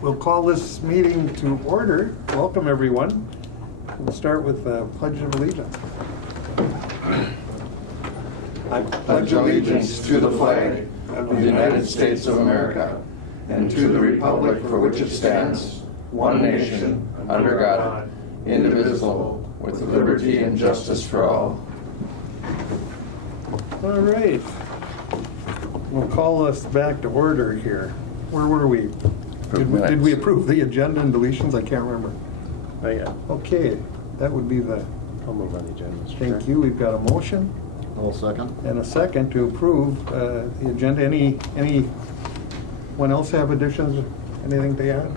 We'll call this meeting to order. Welcome, everyone. We'll start with the Pledge of Allegiance. I pledge allegiance to the flag of the United States of America and to the republic for which it stands, one nation, under God, indivisible, with liberty and justice for all. All right. We'll call us back to order here. Where were we? Did we approve the agenda and deletions? I can't remember. Not yet. Okay, that would be the, I'll move on the agenda, Mr. thank Chair. you. We've got a motion I'll second. and a second to approve the agenda. Anyone else have additions, anything to add?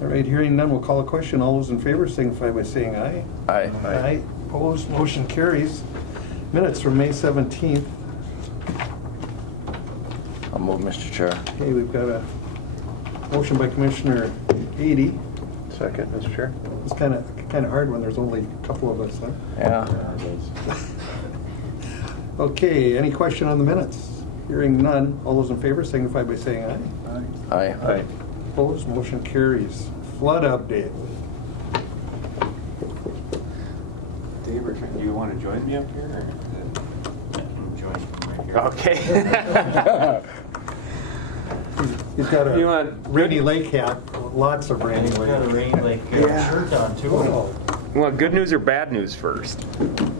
All right, hearing none, we'll call a question. All those in favor signify by saying aye. Aye. Aye. Opposed, motion carries. Minutes from May 17th. I'll move, Mr. Chair. Okay, we've got a motion by Commissioner Ardc. Second, Mr. Chair. It's kind of hard when there's only a couple of us, huh? Yeah. Okay, any question on the minutes? Hearing none, all those in favor signify by saying aye. Aye. Aye. Opposed, motion carries. Flood update. Dave, do you want to join me up here? Or? I'm joining right here. Okay. He's got You a want Rainy Lake hat, lots of Rainy He's got a Lake. Rainy Lake shirt on too. Oh, You want good news or bad news first?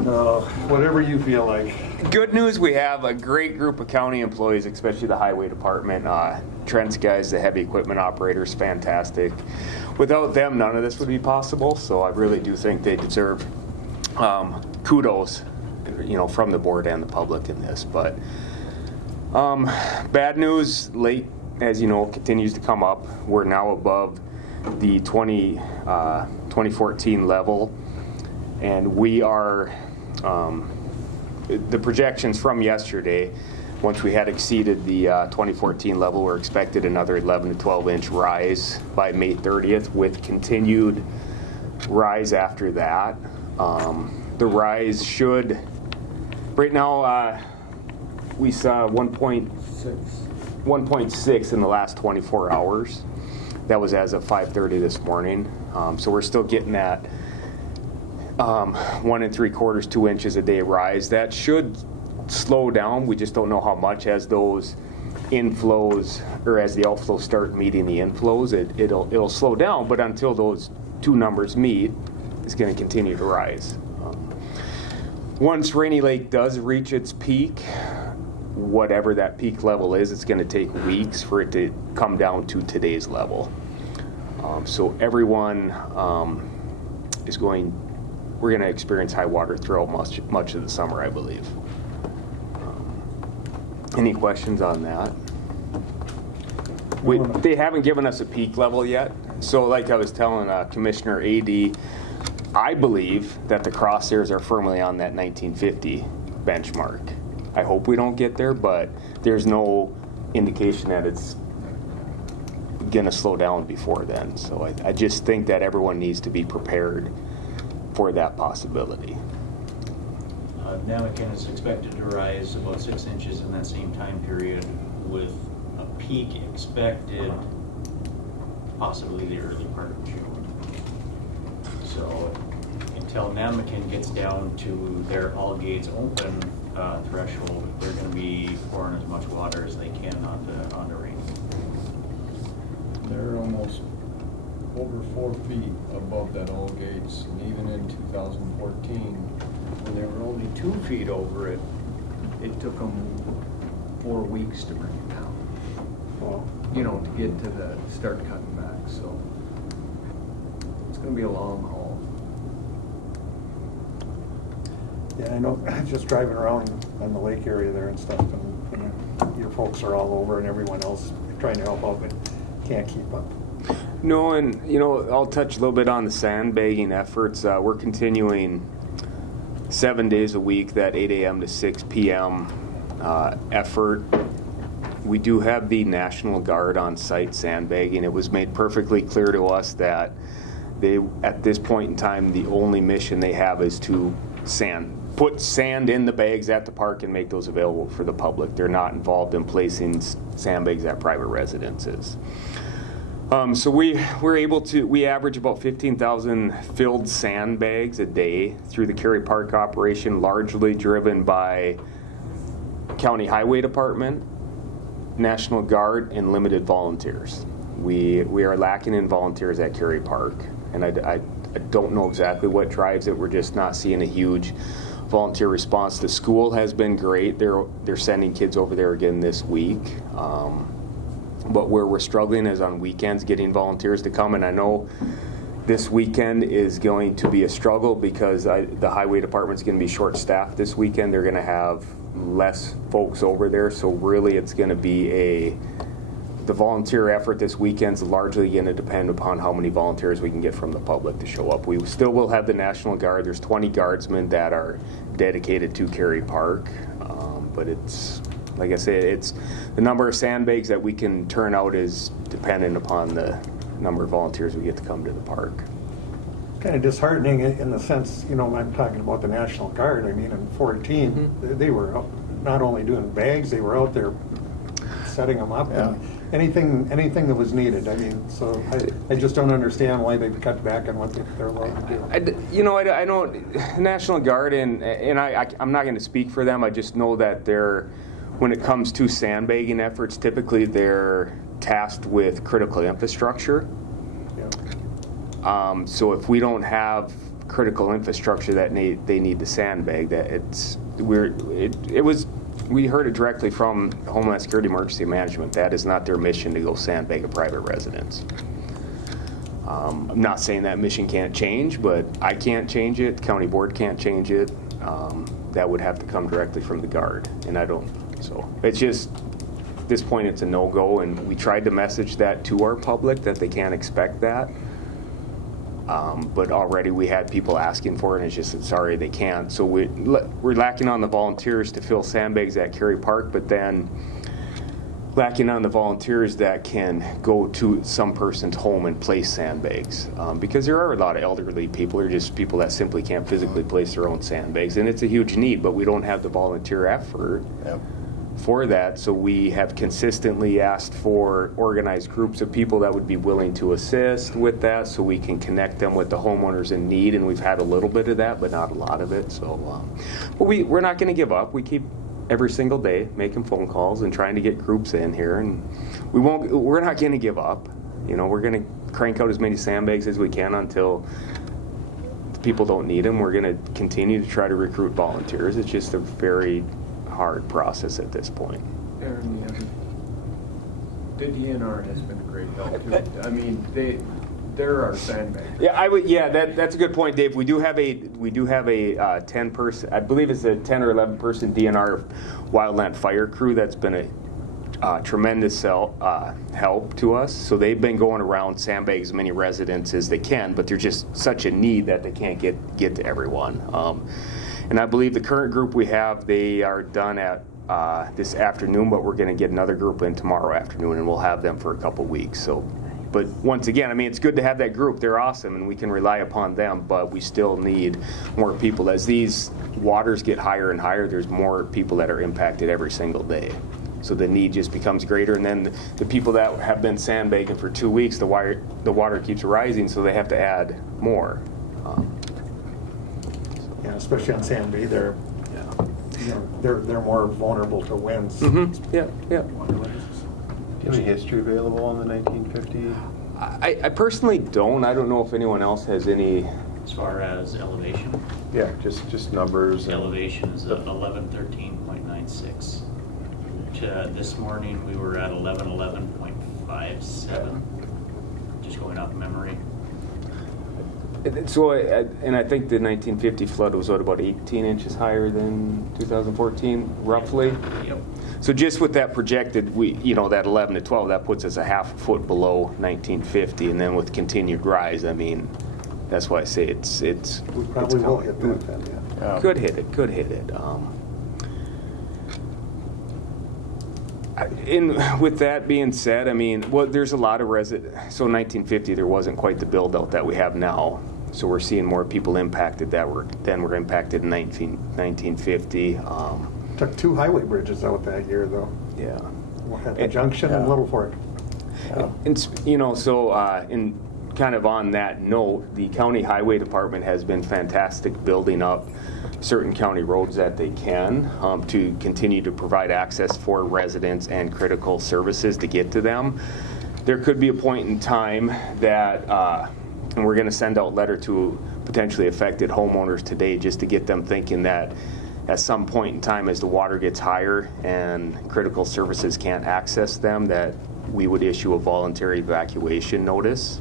no, whatever you feel like. Good news, we have a great group of county employees, especially the highway department. Trent's guys, the heavy equipment operators, fantastic. Without them, none of this would be possible. So I really do think they deserve kudos, from the board and the public in this. But bad news, lake, as you know, continues to come up. We're now above the 2014 level, and we are the projections from yesterday. Once we had exceeded the 2014 level, we're expected another 11 to 12 inch rise by May 30th, with continued rise after that. The rise should, right now, we saw 1.6 in the last 24 hours. That was as of 5:30 this morning. So we're still getting that 1 3/4, 2 inches a day rise. That should slow down. We just don't know how much as those inflows, or as the outflows start meeting the inflows. It'll slow down, but until those two numbers meet, it's going to continue to rise. Once Rainy Lake does reach its peak, whatever that peak level is, it's going to take weeks for it to come down to today's level. So everyone we're going to experience high water throughout much of the summer, I believe. Any questions on that? They haven't given us a peak level yet. So like I was telling Commissioner Ardc, I believe that the crosshairs are firmly on that 1950 benchmark. I hope we don't get there, but there's no indication that it's going to slow down before then. So I just think that everyone needs to be prepared for that possibility. Namakan is expected to rise about 6 inches in that same time period, with a peak expected possibly the early part of June. So until Namakan gets down to their all gates open threshold, they're going to be pouring as much water as they can onto Rainy. They're almost over 4 feet above that all gates, and even in 2014, when they were only 2 feet over it, it took them 4 weeks to bring it down. Well, To get to start cutting back, so it's gonna be a long haul. yeah, I know. Just driving around on the lake area there and stuff, and your folks are all over, and everyone else trying to help out, but can't keep up. No, and I'll touch a little bit on the sandbagging efforts. We're continuing 7 days a week, that 8 a.m. to 6 p.m. Effort. We do have the National Guard on site sandbagging. It was made perfectly clear to us that they, at this point in time, the only mission they have is to put sand in the bags at the park and make those available for the public. They're not involved in placing sandbags at private residences. So we're able to, we average about 15,000 filled sandbags a day through the Cary Park operation, largely driven by County Highway Department, National Guard, and limited volunteers. We are lacking in volunteers at Cary Park, and I don't know exactly what drives it. We're just not seeing a huge volunteer response. The school has been great. They're sending kids over there again this week. But where we're struggling is on weekends getting volunteers to come, and I know this weekend is going to be a struggle because the highway department's going to be short-staffed this weekend. They're going to have less folks over there, so really it's going to be the volunteer effort this weekend's largely going to depend upon how many volunteers we can get from the public to show up. We still will have the National Guard. There's 20 guardsmen that are dedicated to Cary Park, but it's, like I said, it's the number of sandbags that we can turn out is dependent upon the number of volunteers we get to come to the park. Kind of disheartening in the sense, I'm talking about the National Guard. I mean, in 14, they were out not only doing bags, they were out there setting them up and anything that was needed. I mean, so I just don't understand why they've cut back on what they're allowed to do. I don't, National Guard, and I'm not going to speak for them. I just know that when it comes to sandbagging efforts, typically they're tasked with critical infrastructure. Yeah. So if we don't have critical infrastructure that they need to sandbag, we heard it directly from Homeland Security Emergency Management. That is not their mission to go sandbag a private residence. I'm not saying that mission can't change, but I can't change it. The county board can't change it. That would have to come directly from the Guard, and I don't. So it's just, at this point, it's a no-go, and we tried to message that to our public that they can't expect that. But already we had people asking for it, and it's just, sorry, they can't. So we're lacking on the volunteers to fill sandbags at Cary Park, but then lacking on the volunteers that can go to some person's home and place sandbags. Because there are a lot of elderly people, or just people that simply can't physically place their own sandbags, and it's a huge need, but we don't have the volunteer effort. Yep. For that, so we have consistently asked for organized groups of people that would be willing to assist with that, so we can connect them with the homeowners in need, and we've had a little bit of that, but not a lot of it. So, but we're not going to give up. We keep every single day making phone calls and trying to get groups in here, and we're not going to give up. We're going to crank out as many sandbags as we can until people don't need them. We're going to continue to try to recruit volunteers. It's just a very hard process at this point. Aaron, the DNR has been a great help too. I mean, there are sandbags. Yeah, that's a good point, Dave. We do have a 10-person, I believe it's a 10 or 11-person DNR wildland fire crew that's been a tremendous help to us. So they've been going around sandbag as many residents as they can, but there's just such a need that they can't get to everyone. And I believe the current group we have, they are done at this afternoon, but we're going to get another group in tomorrow afternoon, and we'll have them for a couple weeks. So, but once again, I mean, it's good to have that group. They're awesome, and we can rely upon them, but we still need more people. As these waters get higher and higher, there's more people that are impacted every single day. So the need just becomes greater, and then the people that have been sandbagging for 2 weeks, the water keeps rising, so they have to add more. Yeah, especially on Sand Bay, they're more vulnerable to winds. Mm-hmm. Yeah. Do you have any history available on the 1950? I personally don't. I don't know if anyone else has any. As far as elevation, Yeah, just numbers. the elevation is 1113.96. This morning we were at 1111.57. Just going off memory. So, and I think the 1950 flood was about 18 inches higher than 2014, roughly. Yep. So just with that projected, that 11 to 12, that puts us a half a foot below 1950, and then with continued rise, I mean, that's why I say it's. We probably will hit that then, yeah. Could hit it. With that being said, I mean, there's a lot of So 1950, there wasn't quite the build out that we have now. So we're seeing more people impacted than were impacted in 1950. Took 2 highway bridges out that year, though. Yeah. At the Junction and Little Fork. And, you know, so in kind of on that note, the county highway department has been fantastic building up certain county roads that they can to continue to provide access for residents and critical services to get to them. There could be a point in time that, and we're going to send out a letter to potentially affected homeowners today just to get them thinking that at some point in time as the water gets higher and critical services can't access them, that we would issue a voluntary evacuation notice.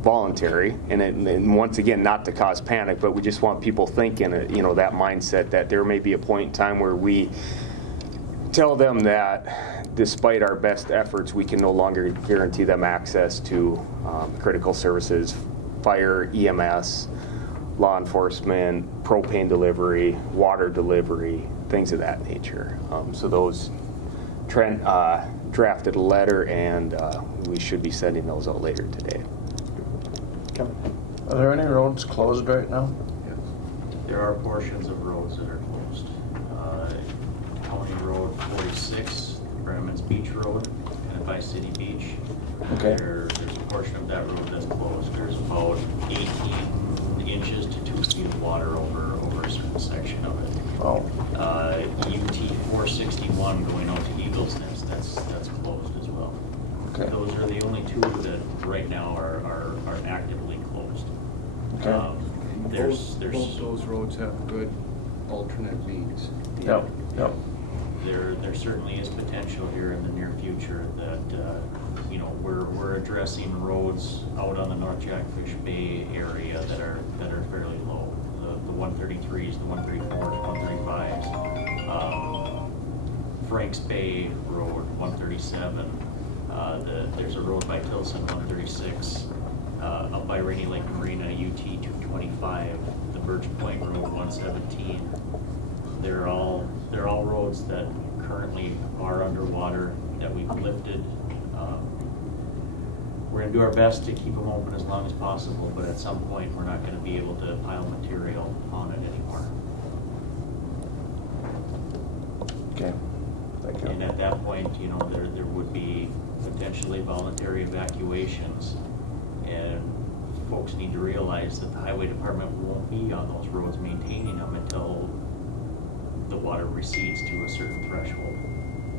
Voluntary, and once again, not to cause panic, but we just want people thinking, you know, that mindset that there may be a point in time where we tell them that despite our best efforts, we can no longer guarantee them access to critical services, fire, EMS, law enforcement, propane delivery, water delivery, things of that nature. So those drafted a letter, and we should be sending those out later today. Are there any roads closed right now? There are portions of roads that are closed. County Road 46, Bremen's Beach Road, kind of by City Beach. Okay. There's a portion of that road that's closed. There's about 18 inches to 2 feet of water over a certain section of it. Oh, UT 461 going out to Eagles Nest, that's closed as well. okay. Those are the only two that right now are actively closed. Okay. There's Both those roads have good alternate means. Yep, yep. There certainly is potential here in the near future that, you know, we're addressing roads out on the North Jackfish Bay area that are fairly low. The 133s, the 134s, 135s. Franks Bay Road, 137. There's a road by Tilson, 136. Up by Rainy Lake Marina, UT 225. The Birch Point Road, 117. They're all roads that currently are underwater that we've lifted. We're going to do our best to keep them open as long as possible, but at some point we're not going to be able to pile material on it anymore. Okay, thank you. And at that point, you know, there would be potentially voluntary evacuations, and folks need to realize that the highway department won't be on those roads maintaining them until the water recedes to a certain threshold.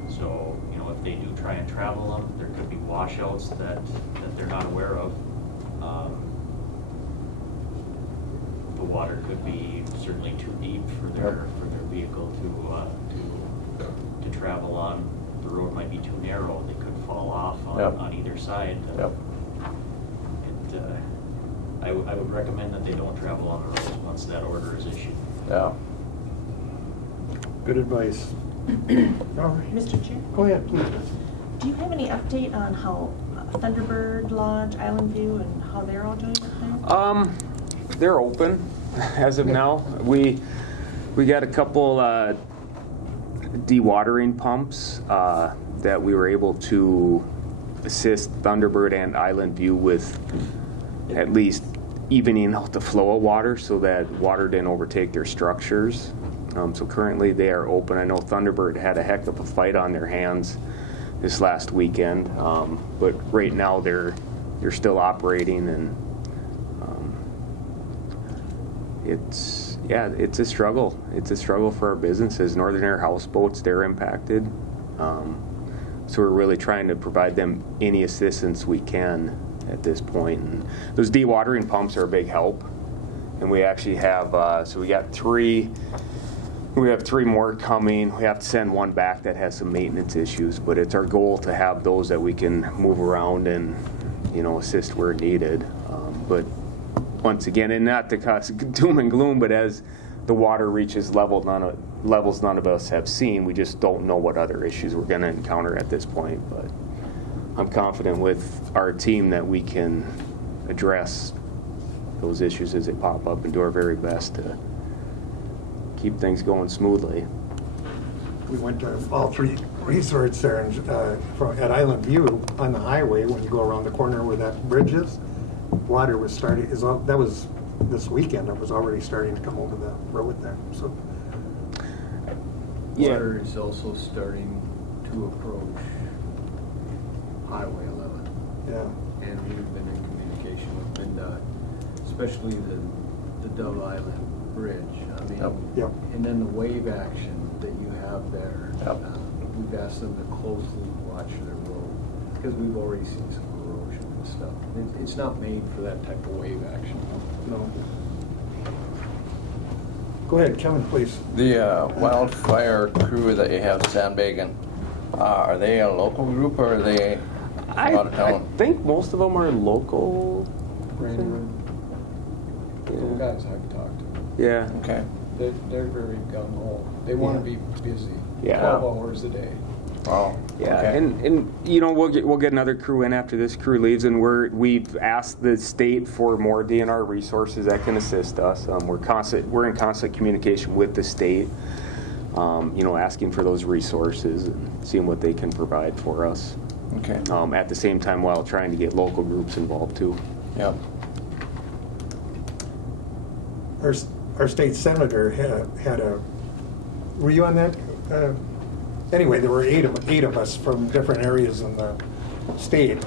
So, you know, if they do try and travel them, there could be washouts that they're not aware of. The water could be certainly too deep for their vehicle to travel on. The road might be too narrow; they could fall off on either side. Yep. I would recommend that they don't travel on the roads once that order is issued. Yeah. Good advice. All right. Mr. Chair, Go ahead, please. do you have any update on how Thunderbird Lodge, Island View, and how they're all doing up there? They're open as of now. We got a couple dewatering pumps that we were able to assist Thunderbird and Island View with at least evening out the flow of water so that water didn't overtake their structures. So currently they are open. I know Thunderbird had a heck of a fight on their hands this last weekend, but right now they're still operating, and it's a struggle. It's a struggle for our businesses. Northern Air houseboats, they're impacted. So we're really trying to provide them any assistance we can at this point. And those dewatering pumps are a big help. And we actually have, so we got three. We have 3 more coming. We have to send one back that has some maintenance issues, but it's our goal to have those that we can move around and, you know, assist where needed. But once again, and not to cause doom and gloom, but as the water reaches levels none of us have seen, we just don't know what other issues we're going to encounter at this point. But I'm confident with our team that we can address those issues as they pop up and do our very best to keep things going smoothly. We went to all 3 resorts there, and at Island View on the highway, when you go around the corner where that bridge is, water was starting, that was this weekend, it was already starting to come over the road there. So Water is also starting to approach Highway 11. Yeah. And we've been in communication with Mndot, especially the Dove Island Bridge. I mean, Yep. and then the wave action that you have there. Yep. We've asked them to closely watch their road, because we've already seen some erosion and stuff. It's not made for that type of wave action. No. Go ahead, Kevin, please. The wildfire crew that you have sandbagging, are they a local group or are they out of I town? think most of them are local. The guys I've talked to, Yeah. Okay. they're very gung-ho. They want to be busy, Yeah. 12 hours a day. Wow. Yeah, Okay. and you know, we'll get another crew in after this crew leaves, and we've asked the state for more DNR resources that can assist us. We're in constant communication with the state, you know, asking for those resources and seeing what they can provide for us. Okay. At the same time, while trying to get local groups involved too. Yep. Our state senator had a, were you on that? Anyway, there were eight of us from different areas in the state.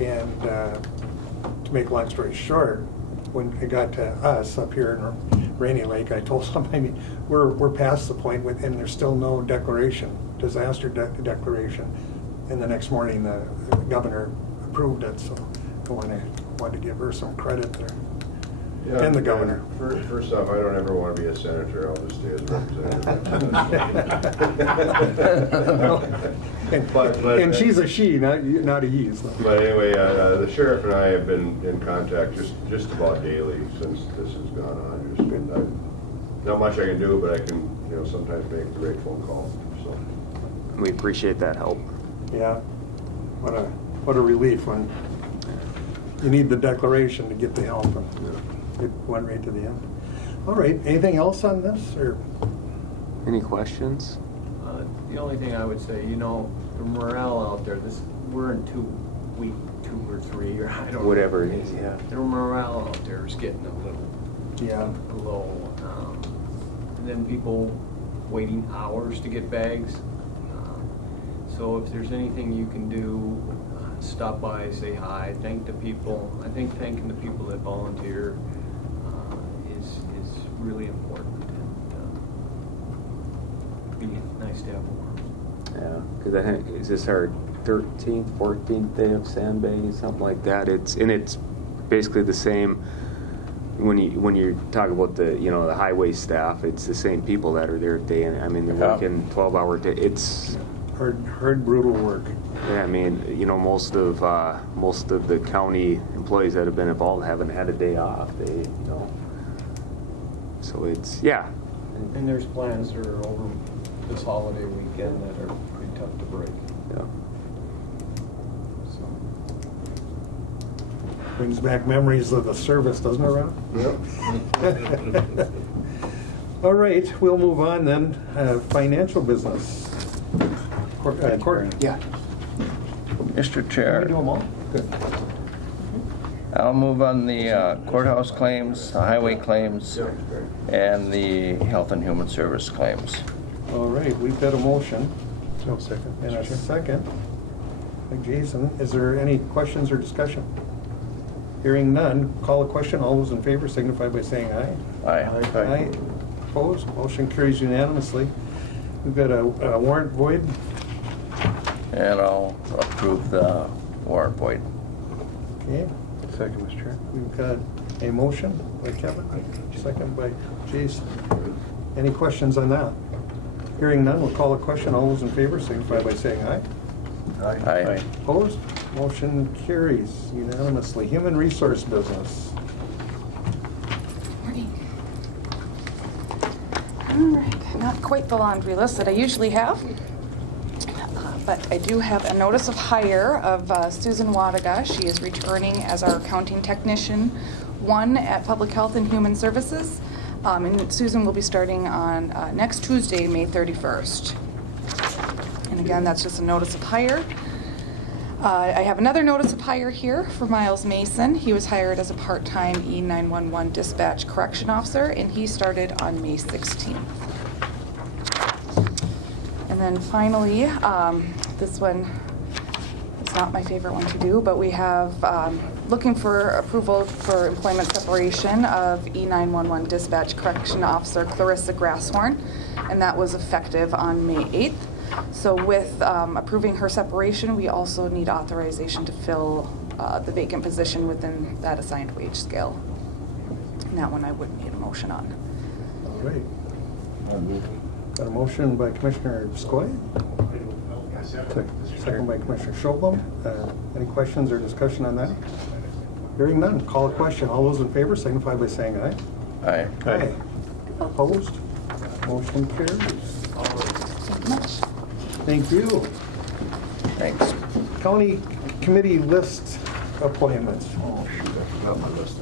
And to make a long story short, when it got to us up here in Rainy Lake, I told somebody, we're past the point with, and there's still no declaration, disaster declaration. And the next morning, the governor approved it, so I wanted to give her some credit there. Yeah, And the governor. First off, I don't ever want to be a senator. I'll just stay as representative. And she's a she, not a he. So. But anyway, the sheriff and I have been in contact just about daily since this has gone on. Not much I can do, but I can, you know, sometimes make the right phone call. So We appreciate that help. Yeah, what a relief when you need the declaration to get the help. And it went right to the end. All right, anything else on this, or? Any questions? The only thing I would say, you know, the morale out there, we're in week 2 or 3, or I don't know. Whatever it is, yeah. The morale out there is getting a little Yeah. low. And then people waiting hours to get bags. So if there's anything you can do, stop by, say hi, thank the people. I think thanking the people that volunteer is really important, and be nice to have more. Yeah, because I think, is this our 13th, 14th day of sandbagging, something like that? It's basically the same. When you talk about the highway staff, it's the same people that are there day and I mean they're working 12-hour day. It's Hard, brutal work. yeah. I mean, you know, most of the county employees that have been involved haven't had a day off. So it's yeah. And there's plans that are over this holiday weekend that are pretty tough to break. Yeah. So, Brings back memories of the service, doesn't it, Ron? yep. All right, we'll move on then. Financial business. Court. Yeah. Mr. Can Chair, we do them all? Good. I'll move on the courthouse claims, the highway claims, and the health and human service claims. All right, we've got a motion No second. and a second. By Jason, is there any questions or discussion? Hearing none, call a question. All those in favor signify by saying aye. Aye. Aye. Opposed? Motion carries unanimously. We've got a warrant void. And I'll approve the warrant void. Okay. Second, Mr. Chair. We've got a motion by Kevin, second by Jason. Any questions on that? Hearing none, we'll call a question. All those in favor signify by saying aye. Aye. Opposed? Motion carries unanimously. Human resource business. Morning. All right, not quite the laundry list that I usually have, but I do have a notice of hire of Susan Wadaga. She is returning as our accounting technician 1 at Public Health and Human Services. And Susan will be starting on next Tuesday, May 31st. And again, that's just a notice of hire. I have another notice of hire here for Miles Mason. He was hired as a part-time E911 dispatch correction officer, and he started on May 16th. And then finally, this one is not my favorite one to do, but we have looking for approval for employment separation of E911 Dispatch Correction Officer Clarissa Grasshorn, and that was effective on May 8th. So with approving her separation, we also need authorization to fill the vacant position within that assigned wage scale. And that one I would need a motion on. All right. Got a motion by Commissioner Skoye. Second by Commissioner Schobel. Any questions or discussion on that? Hearing none, call a question. All those in favor signify by saying aye. Aye. Aye. Opposed? Motion carries. Thank you. Thanks. County committee list appointments. Oh, shoot, I forgot my list.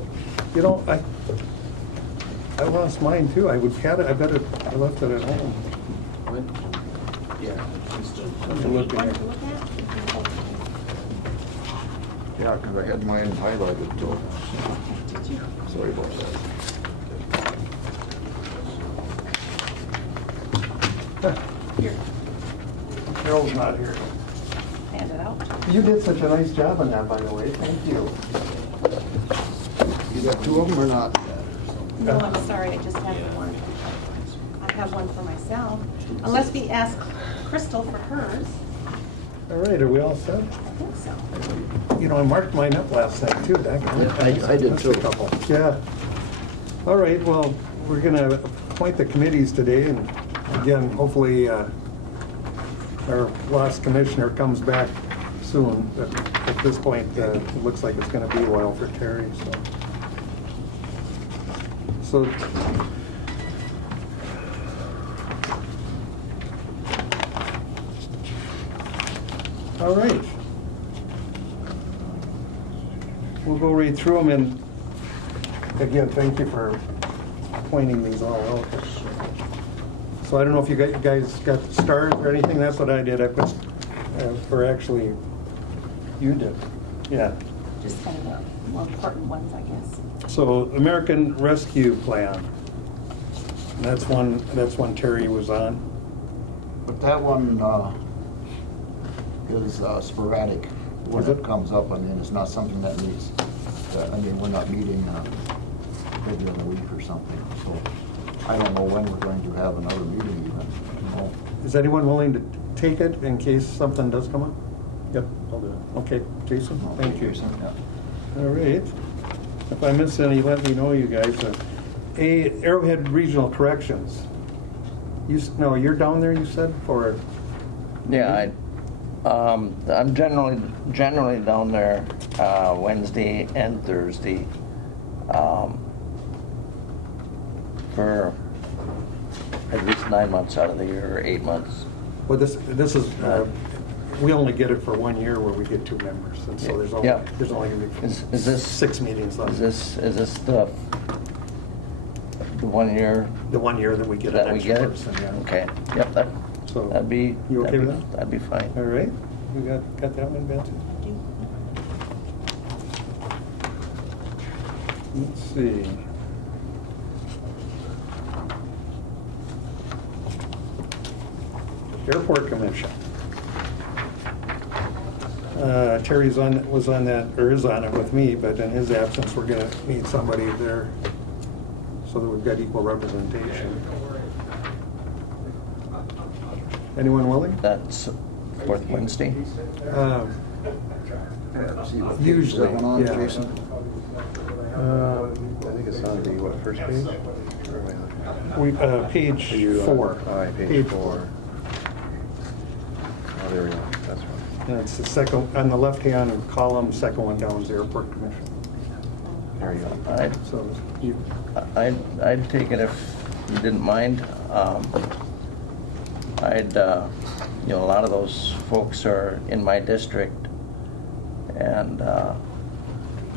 You know, I lost mine too. I left it at home. Yeah. I'm looking One at to look at? Yeah, because I had mine highlighted too. Did you? Sorry about that. Here, Carol's not here. hand it out. You did such a nice job on that, by the way. Thank you. You got two of them or not? No, I'm sorry, I just have one. I have one for myself. Unless we ask Crystal for hers. All right, are we all set? I think so. You know, I marked mine up last night too, Doc. I did too. Missed a couple. Yeah. All right, well, we're gonna appoint the committees today, and again, hopefully, our last commissioner comes back soon. But at this point, it looks like it's gonna be a while for Terry, so. All right. We'll go read through them, and again, thank you for pointing these all out. So I don't know if you guys got stars or anything. That's what I did. I put, or actually, you did. Yeah. Just kind of the more important ones, I guess. So American Rescue Plan. That's one Terry was on. But that one is sporadic when Is it? it comes up. I mean, it's not something that needs, I mean, we're not meeting maybe in a week or something. So I don't know when we're going to have another meeting even. No. Is anyone willing to take it in case something does come up? Yep, I'll do it. Okay, Jason, thank you. All right. If I miss any, let me know, you guys. Arrowhead Regional Corrections. No, you're down there, you said, for? Yeah, I'm generally down there Wednesday and Thursday for at least 9 months out of the year, or 8 months. Well, this is, we only get it for 1 year where we get 2 members, and so there's only, Yeah. there's only gonna be Is this 6 meetings left. Is this the 1 year The 1 year that we get that an we extra get it? person, yeah. Okay. Yep. So, That'd be. you okay that'd with be- that? That'd be fine. All right, we got that one, Betsy? Let's see. Airport Commission. Terry's was on that, or is on it with me, but in his absence, we're gonna need somebody there so that we've got equal representation. Anyone willing? That's fourth Wednesday. Usually, Is that one on, yeah. Jason? I think it's on the, what, first page? Or am I on- Page Are you on- 4. All right, page 4. Oh, there we go, that's one. And it's the second, on the left-hand column, second one down is the Airport Commission. There you go. I'd, So you, I'd take it if you didn't mind. A lot of those folks are in my district, and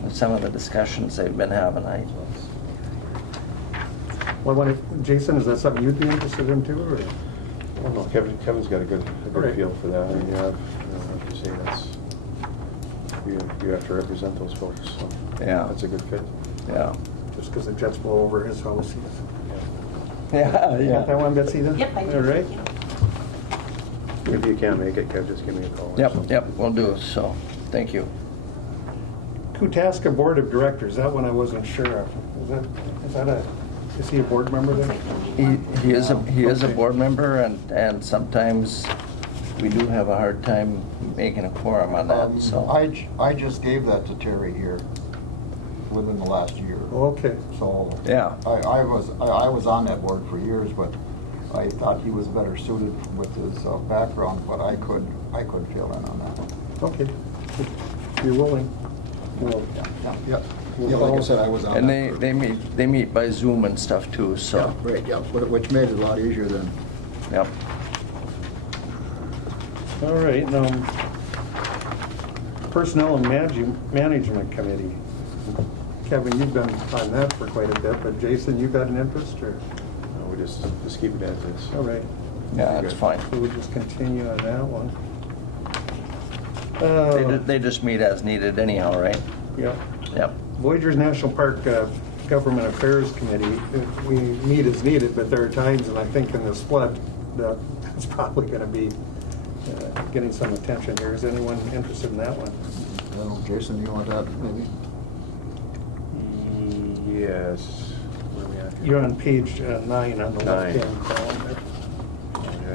some of the discussions they've been having, Jason, is that something you'd be interested in too, or? I don't know, Kevin's got a good Okay. feel for that. I mean, like you say, you have to represent those folks, so. Yeah. That's a good fit. yeah. Just because the jets blow over his house, he's. Yeah, You got that one, Betsy, then? Yep, I do. All right. Thank you. If you can't make it, Kev, just give me a call. or Yep, something. yep, will do, so, thank you. Koochiching Board of Directors, that one I wasn't sure of. Is he a board member there? He is a board member, and sometimes we do have a hard time making a quorum on that, so. I just gave that to Terry here within the last year. Okay. So, Yeah. I was on that board for years, but I thought he was better suited with his background, but I could fill in on that one. Okay. If you're willing. Well, Yep. Yeah, like I said, I was on And that. they meet by Zoom and stuff too, Yeah, so, right, yeah, which made it a lot easier than. yep. all right, Personnel and Management Committee. Kevin, you've been on that for quite a bit, but Jason, you got an interest, or? No, we just keep it as is. All right, Yeah, that's fine. so we'll just continue on that one. They just meet as needed anyhow, right? Yeah. Yep. Voyageurs National Park Government Affairs Committee, we meet as needed, but there are times, and I think in this flood, that's probably going to be getting some attention here. Is anyone interested in that one? Well, Jason, you want that maybe? Yes. Where are we at here? You're on page 9 on the 9. left-hand column there.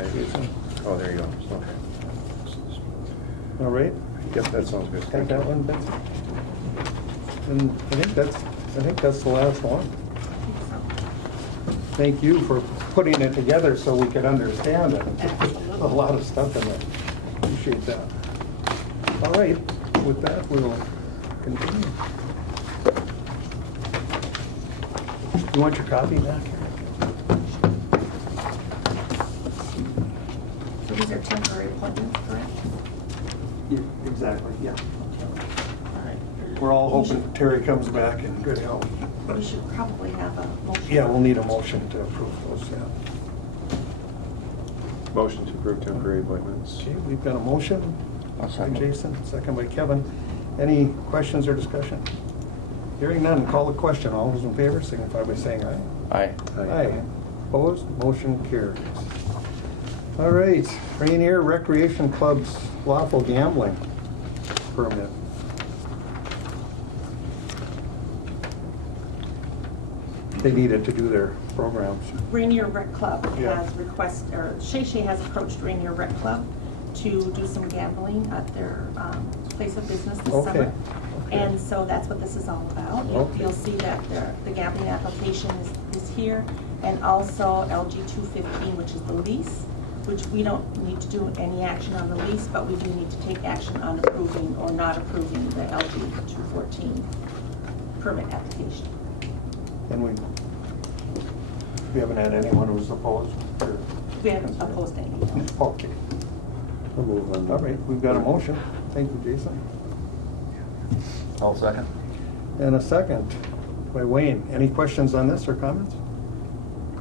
Okay. Jason. Oh, there you go. Okay. All right, Yep, that sounds good. take that one, Betsy. And I think that's the last one. Thank you for putting it together so we could understand it. There's a lot of stuff in there. Appreciate that. All right, with that, we'll continue. You want your copy back? So these are temporary appointments, correct? Exactly, yeah. All right. We're all hoping Terry comes back in good health. We should probably have a motion. Yeah, we'll need a motion to approve those, yeah. Motion to approve temporary appointments. Okay, we've got a motion I'll by second. Jason, second by Kevin. Any questions or discussion? Hearing none, call the question. All those in favor signify by saying aye. Aye. Aye. Opposed? Motion carries. All right, Rainier Recreation Club's lawful gambling permit. They need it to do their programs. Rainier Rec Club Yeah. has Shay has approached Rainier Rec Club to do some gambling at their place of business this Okay. summer. Okay. And so that's what this is all about. Okay. You'll see that the gambling application is here, and also LG 215, which is the lease, which we don't need to do any action on the lease, but we do need to take action on approving or not approving the LG 214 permit application. And we haven't had anyone who's opposed. or- We haven't opposed any. Okay. We'll move on. All right, we've got a motion. Thank you, Jason. I'll second. And a second by Wayne. Any questions on this or comments?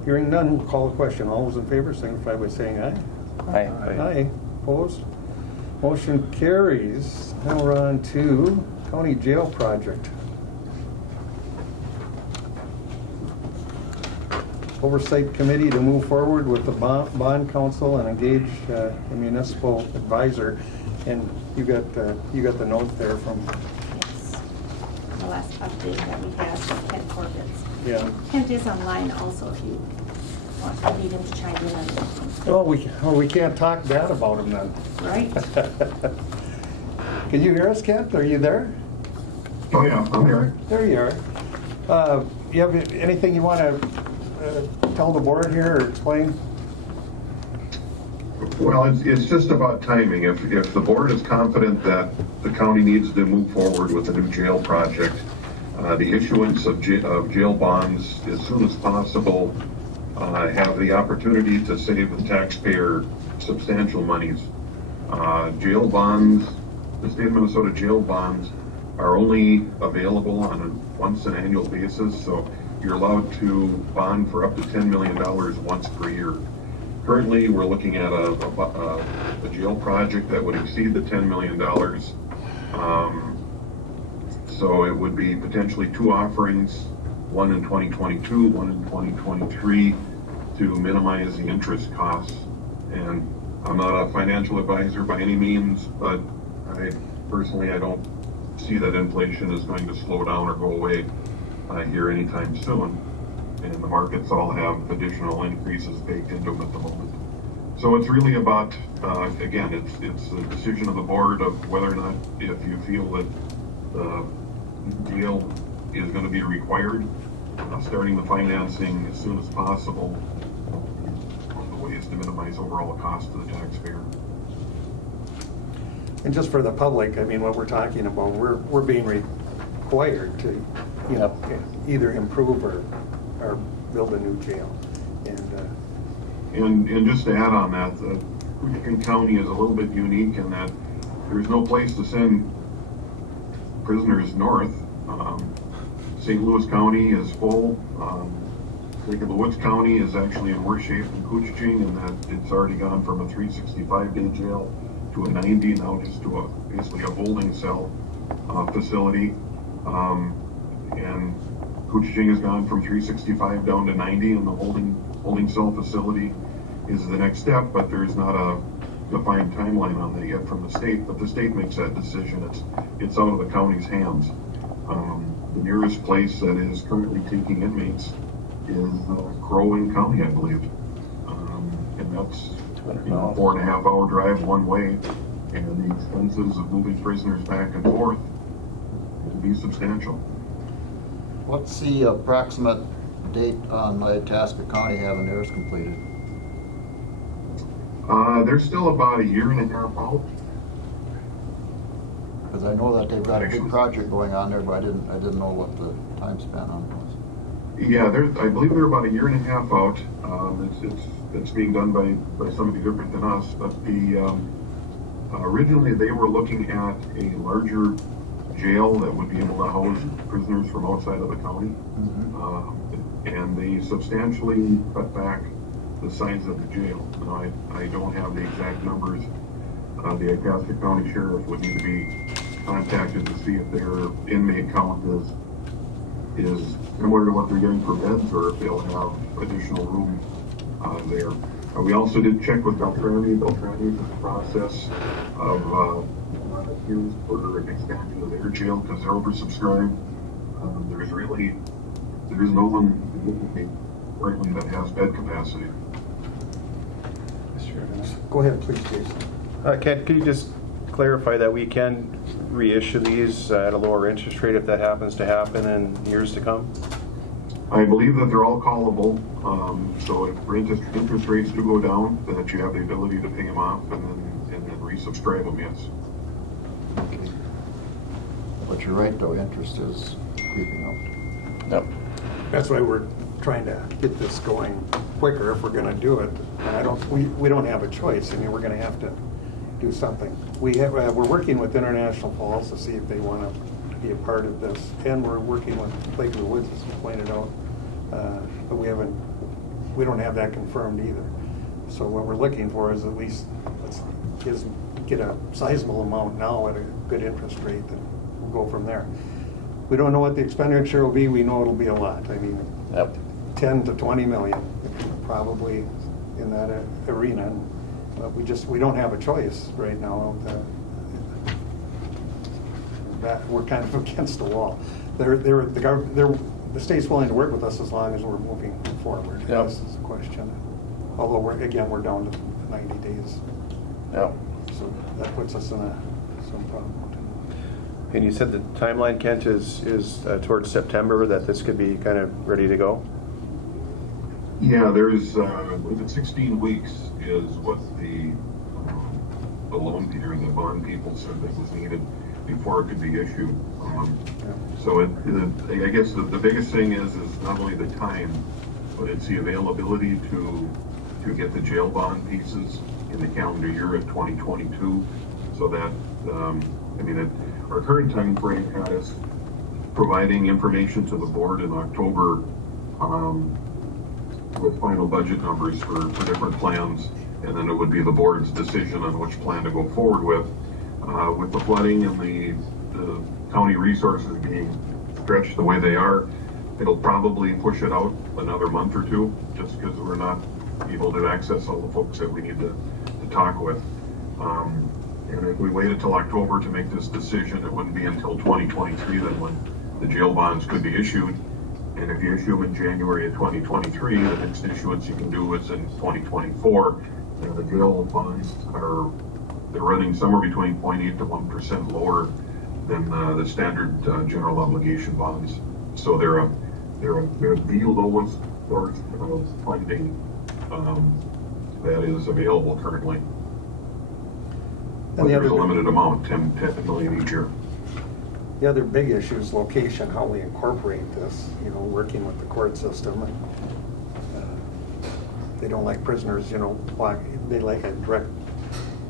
Hearing none, we'll call the question. All those in favor signify by saying aye. Aye. Aye. Opposed? Motion carries. Now we're on to County Jail Project. Oversight Committee to move forward with the bond council and engage a municipal advisor. And you got the note there from, Yes. The last update that we had from Kent Corbett's. yeah. Kent is online also if you want to need him to chime in on anything. Oh, we can't talk bad about him then. Right? Can you hear us, Kent? Are you there? Oh, yeah, I'm here. There you are. You have anything you want to tell the board here or explain? Well, it's just about timing. If the board is confident that the county needs to move forward with a new jail project, the issuance of jail bonds as soon as possible, have the opportunity to save the taxpayer substantial monies. Jail bonds, the state of Minnesota jail bonds are only available on a once an annual basis, so you're allowed to bond for up to $10 million once per year. Currently, we're looking at a jail project that would exceed the $10 million. So it would be potentially 2 offerings, one in 2022, one in 2023, to minimize the interest costs. And I'm not a financial advisor by any means, but I don't see that inflation is going to slow down or go away here anytime soon. And the markets all have additional increases baked into them at the moment. So it's really about, again, it's the decision of the board of whether or not, if you feel that the deal is going to be required, starting the financing as soon as possible, one of the ways to minimize overall cost to the taxpayer. And just for the public, I mean, what we're talking about, we're being required to, you know, either improve or build a new jail. And just to add on that, the Koochiching County is a little bit unique in that there's no place to send prisoners north. St. Louis County is full. Lake of the Woods County is actually in worse shape than Koochiching in that it's already gone from a 365-day jail to a 90, now just to basically a holding cell facility. And Koochiching has gone from 365 down to 90, and the holding cell facility is the next step, but there's not a defined timeline on that yet from the state, but the state makes that decision. It's out of the county's hands. The nearest place that is currently taking inmates is Crow County, I believe. And that's a 4.5 hour drive one way, and the expenses of moving prisoners back and forth will be substantial. What's the approximate date on Itasca County having theirs completed? They're still about a year and a half out. Because I know that they've got a big project going on there, but I didn't know what the time span on it was. Yeah, I believe they're about a year and a half out. It's being done by somebody different than us, but originally they were looking at a larger jail that would be able to house prisoners from outside of the county. And they substantially cut back the size of the jail. Now, I don't have the exact numbers. The Itasca County Sheriff would need to be contacted to see if their inmate count is similar to what they're getting for beds, or if they'll have additional room there. We also did check with Beltrami. Beltrami is in the process of volunteers for an expansion of their jail because they're oversubscribed. There's no one currently that has bed capacity. Go ahead, please, Jason. Ken, could you just clarify that we can reissue these at a lower interest rate if that happens to happen in years to come? I believe that they're all callable. So if interest rates do go down, that you have the ability to pay them off and then resubscribe them, yes. Okay. But you're right, though, interest is creeping up. Yep. That's why we're trying to get this going quicker if we're going to do it. And we don't have a choice. I mean, we're going to have to do something. We're working with International Falls to see if they want to be a part of this, and we're working with Lake of the Woods, as you pointed out, but we don't have that confirmed either. So what we're looking for is at least get a sizable amount now at a good interest rate, and we'll go from there. We don't know what the expenditure will be. We know it'll be a lot. I mean, 10 to 20 million, probably in that arena. But we don't have a choice right now. We're kind of against the wall. The state's willing to work with us as long as we're moving forward. Yep. This is a question. Although we're down to 90 days. Yep. So that puts us in some problem. And you said the timeline, Kent, is towards September, that this could be kind of ready to go? Yeah, there's, within 16 weeks is what the loan or the bond people said that was needed before it could be issued. So I guess the biggest thing is not only the time, but it's the availability to get the jail bond pieces in the calendar year of 2022. So that, our current time frame had us providing information to the board in October with final budget numbers for different plans, and then it would be the board's decision on which plan to go forward with. With the flooding and the county resources being stretched the way they are, it'll probably push it out another month or two, just because we're not able to access all the folks that we need to talk with. And if we waited till October to make this decision, it wouldn't be until 2023 then when the jail bonds could be issued. And if you issue them in January of 2023, the next issuance you can do is in 2024. And the jail bonds they're running somewhere between 0.8 to 1% lower than the standard general obligation bonds. So they're the lowest source of funding that is available currently. But there's a limited amount, 10 million each year. The other big issue is location, how we incorporate this, working with the court system. They don't like prisoners, they like a direct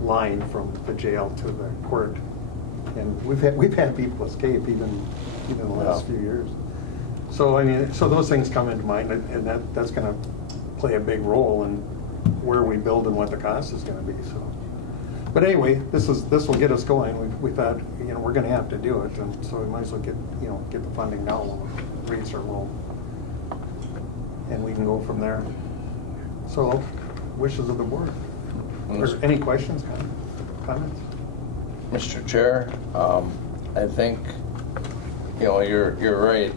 line from the jail to the court. And we've had people escape even in the last few years. So so those things come into mind, and that's going to play a big role in where we build and what the cost is going to be. So, but anyway, this will get us going. We thought we're going to have to do it, and so we might as well get the funding now when rates are low, and we can go from there. So, wishes of the board. Or any questions, comments? Mr. Chair, I think, you're right.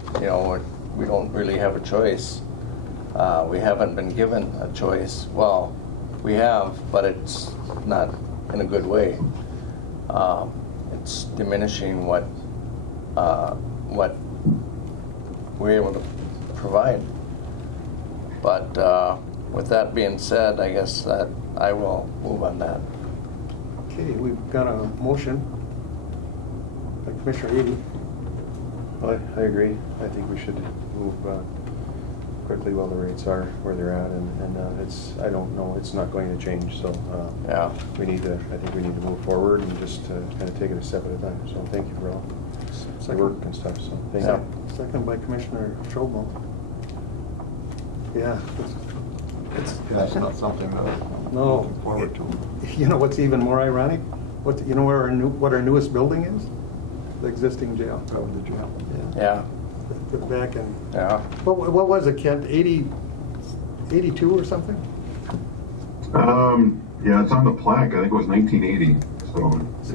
We don't really have a choice. We haven't been given a choice. Well, we have, but it's not in a good way. It's diminishing what we're able to provide. But with that being said, I guess that I will move on that. Okay, we've got a motion by Commissioner Eby. Well, I agree. I think we should move quickly while the rates are where they're at, and I don't know, it's not going to change, so Yeah. I think we need to move forward and just kind of take it a step at a time. So thank you for all the work and stuff, so thank Yeah. you. Second by Commissioner Schobel. Yeah. That's not something that I'm No. looking forward to. You know what's even more ironic? What our newest building is? The existing jail. Go to the jail. Yeah. Back in, Yeah. what was it, Kent? 82 or something? Yeah, it's on the plaque. I think it was 1980. So it's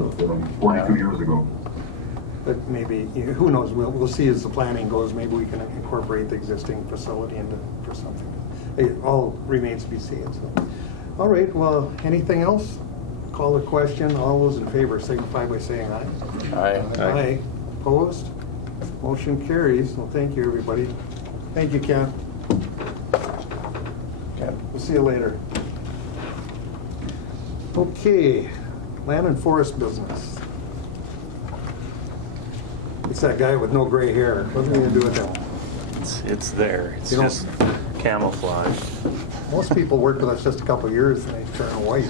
42 years ago. But maybe, who knows? We'll see as the planning goes. Maybe we can incorporate the existing facility for something. It all remains to be seen. So, all right. Well, anything else? Call the question. All those in favor signify by saying aye. Aye. Aye. Opposed? Motion carries. Well, thank you, everybody. Thank you, Ken. Okay. We'll see you later. Okay, land and forest business. It's that guy with no gray hair. What are we gonna do with him? It's there. It's You don't- just camouflage. Most people work with us just a couple of years and they turn white,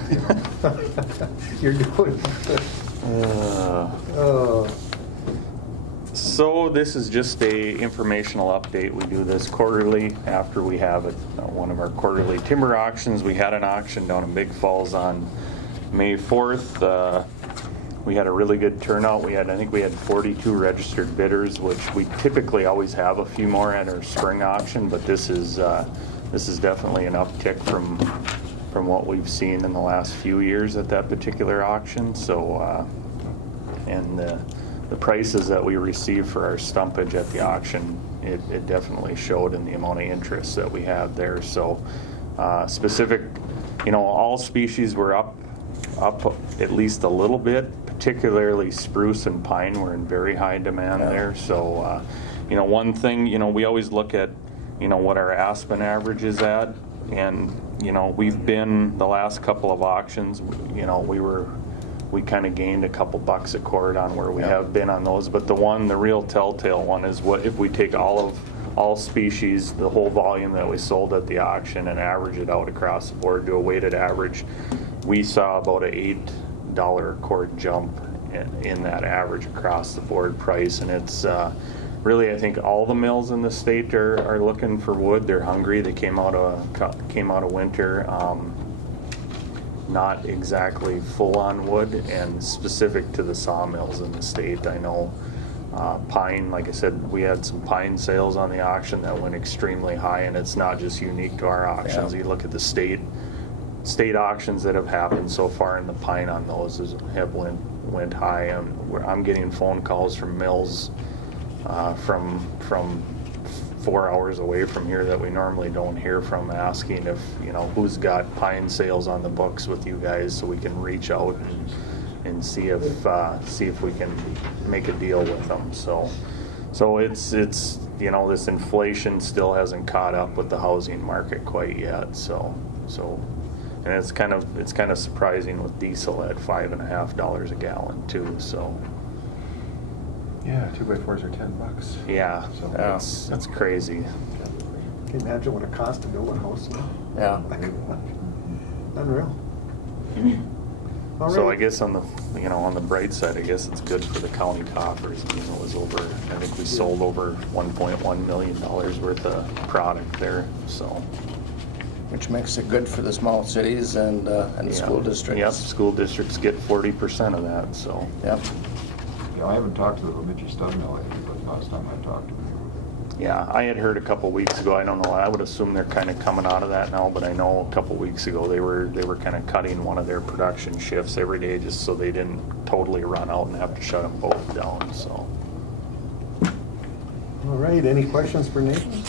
You're doing. So this is just a informational update. We do this quarterly after we have one of our quarterly timber auctions. We had an auction down in Big Falls on May 4th. We had a really good turnout. I think we had 42 registered bidders, which we typically always have a few more at our spring auction, but this is definitely an uptick from what we've seen in the last few years at that particular auction. So, and the prices that we received for our stumpage at the auction, it definitely showed in the amount of interest that we had there. So, specific, all species were up at least a little bit. Particularly spruce and pine were in very high demand there. So, one thing, we always look at, what our aspen average is at. And, we've been, the last couple of auctions, we kind of gained a couple bucks a cord on where we have been on those. But the real telltale one is what if we take all species, the whole volume that we sold at the auction and average it out across the board, do a weighted average, we saw about an $8 a cord jump in that average across the board price. And it's really, I think all the mills in the state are looking for wood. They're hungry. They came out of winter not exactly full on wood, and specific to the sawmills in the state. I know pine, like I said, we had some pine sales on the auction that went extremely high, and it's not just unique to our auctions. You look at the state state auctions that have happened so far in the pine on those have went high. I'm getting phone calls from mills from 4 hours away from here that we normally don't hear from, asking if, who's got pine sales on the books with you guys, so we can reach out and see if we can make a deal with them. So it's this inflation still hasn't caught up with the housing market quite yet. So and it's kind of surprising with diesel at $5.50 a gallon too. So. Yeah, 2x4s are $10. Yeah, So that's crazy. Can you imagine what it costs to build a house now? Yeah. Unreal. All So I right. guess on the bright side, I guess it's good for the county coffers. It was over. I think we sold over $1.1 million worth of product there. So. Which makes it good for the small cities and Yeah. school districts. Yep, school districts get 40% of that. So. Yep. Yeah, I haven't talked to the Bemidji Stud Mill lately, but last time I talked to them. Yeah, I had heard a couple weeks ago. I don't know. I would assume they're kind of coming out of that now, but I know a couple weeks ago they were kind of cutting one of their production shifts every day just so they didn't totally run out and have to shut them both down. So. All right, any questions for Nathan?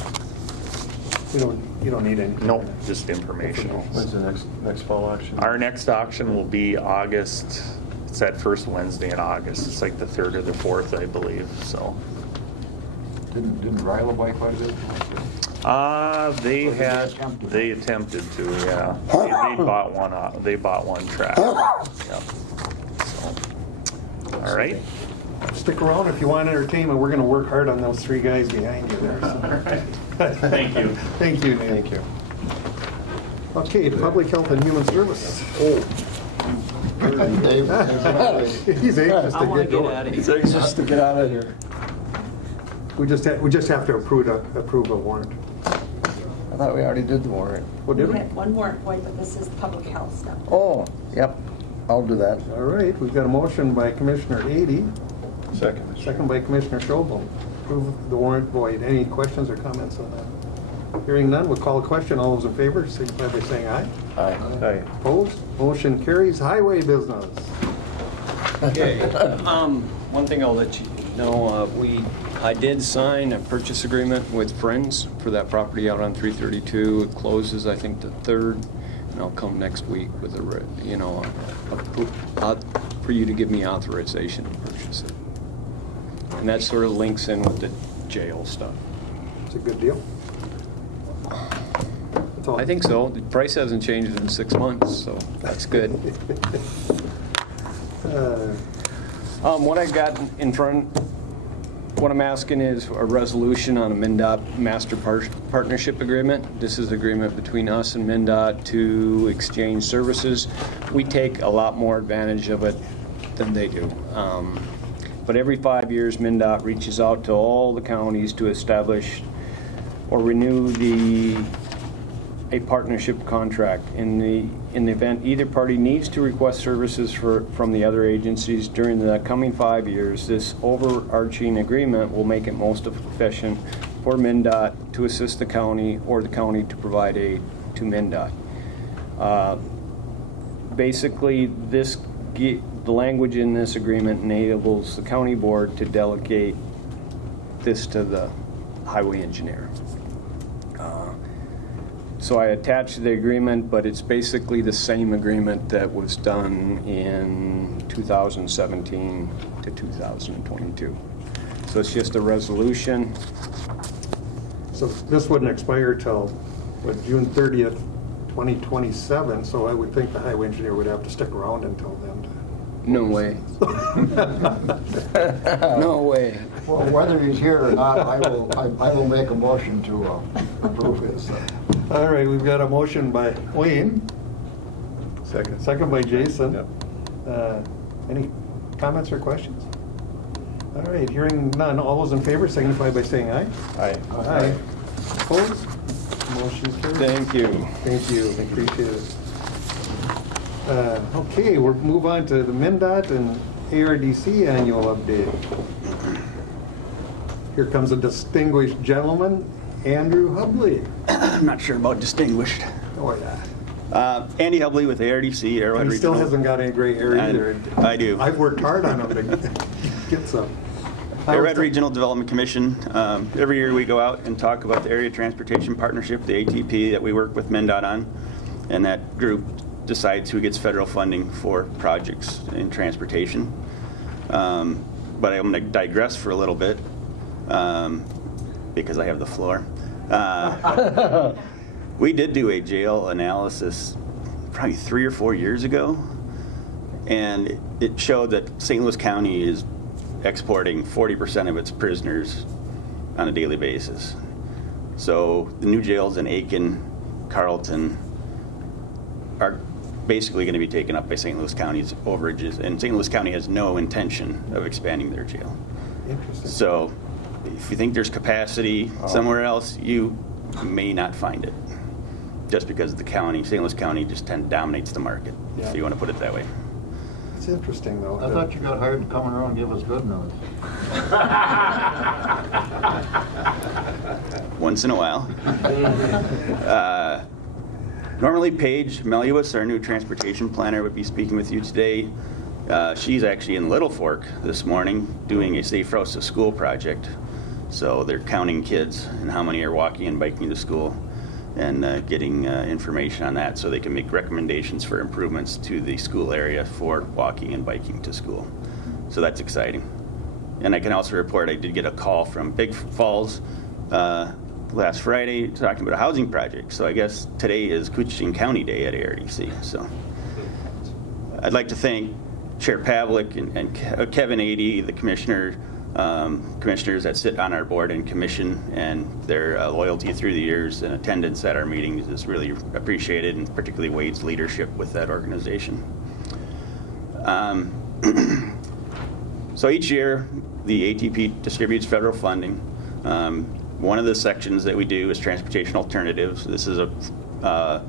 You don't need any. Nope, just informational. When's the next fall auction? Our next auction will be August. It's that first Wednesday in August. It's like the 3rd or the 4th, I believe. So. Didn't Ryla buy quite a bit? They attempted to, yeah. They bought one track. Yep. So. All right. Stick around if you want entertainment. We're going to work hard on those 3 guys behind you there. So. All right. Thank you. Thank you, Nate. Thank you. Okay, Public Health and Human Services. Dave. He's anxious to get going. He's anxious to get out of here. We just have to approve a warrant. I thought we already did the warrant. What did We we? had one warrant for you, but this is public health stuff. Oh, yep. I'll do that. All right, we've got a motion by Commissioner Ady, Second. by Commissioner Schobel. Approve the warrant void. Any questions or comments on that? Hearing none, we'll call a question. All those in favor, signify by saying aye. Aye. Aye. Opposed? Motion carries. Highway business. Okay, one thing I'll let you know, I did sign a purchase agreement with Friends for that property out on 332. It closes, I think, the 3rd, and I'll come next week with for you to give me authorization to purchase it. And that sort of links in with the jail stuff. It's a good deal. That's all. I think so. The price hasn't changed in 6 months, so that's good. What I got in front, what I'm asking is a resolution on a Mndot master partnership agreement. This is an agreement between us and Mndot to exchange services. We take a lot more advantage of it than they do. But every 5 years, Mndot reaches out to all the counties to establish or renew a partnership contract. In the event either party needs to request services from the other agencies during the coming 5 years, this overarching agreement will make it most efficient for Mndot to assist the county or the county to provide aid to Mndot. Basically, the language in this agreement enables the county board to delegate this to the highway engineer. So I attached the agreement, but it's basically the same agreement that was done in 2017 to 2022. So it's just a resolution. So this wouldn't expire till, what, June 30th, 2027, so I would think the highway engineer would have to stick around until then. No way. No way. Well, whether he's here or not, I will make a motion to approve this. All right, we've got a motion by Wayne, second by Jason. Yep. Any comments or questions? All right, hearing none, all those in favor signify by saying aye. Aye. Aye. Opposed? Motion carries. Thank you. Thank you, appreciate it. Okay, we'll move on to the Mndot and ARDC annual update. Here comes a distinguished gentleman, Andrew Hubley. I'm not sure about distinguished. Oh, yeah. Andy Hubley with Ardc, Arrowhead And he still Regional. hasn't got any gray hair either. I do. I've worked hard on him to get some. Arrowhead Regional Development Commission. Every year we go out and talk about the Area Transportation Partnership, the ATP that we work with Mndot on, and that group decides who gets federal funding for projects in transportation. But I'm going to digress for a little bit because I have the floor. We did do a jail analysis probably 3 or 4 years ago, and it showed that St. Louis County is exporting 40% of its prisoners on a daily basis. So the new jails in Aiken, Carlton are basically going to be taken up by St. Louis County's overages, and St. Louis County has no intention of expanding their jail. Interesting. So if you think there's capacity somewhere else, you may not find it, just because the county, St. Louis County, just dominates the market, if you want to put it that way. It's interesting, though. I thought you got hired to come around and give us good news. Once in a while. Normally, Paige Meluis, our new transportation planner, would be speaking with you today. She's actually in Little Fork this morning doing a Safe Routes to School project. So they're counting kids and how many are walking and biking to school, and getting information on that so they can make recommendations for improvements to the school area for walking and biking to school. So that's exciting. And I can also report I did get a call from Big Falls last Friday talking about a housing project. So I guess today is Koochiching County Day at Ardc. So I'd like to thank Chair Pavlik and Kevin Adey, the commissioners that sit on our board and commission, and their loyalty through the years and attendance at our meetings is really appreciated, and particularly Wade's leadership with that organization. So each year, the ATP distributes federal funding. One of the sections that we do is transportation alternatives. This is a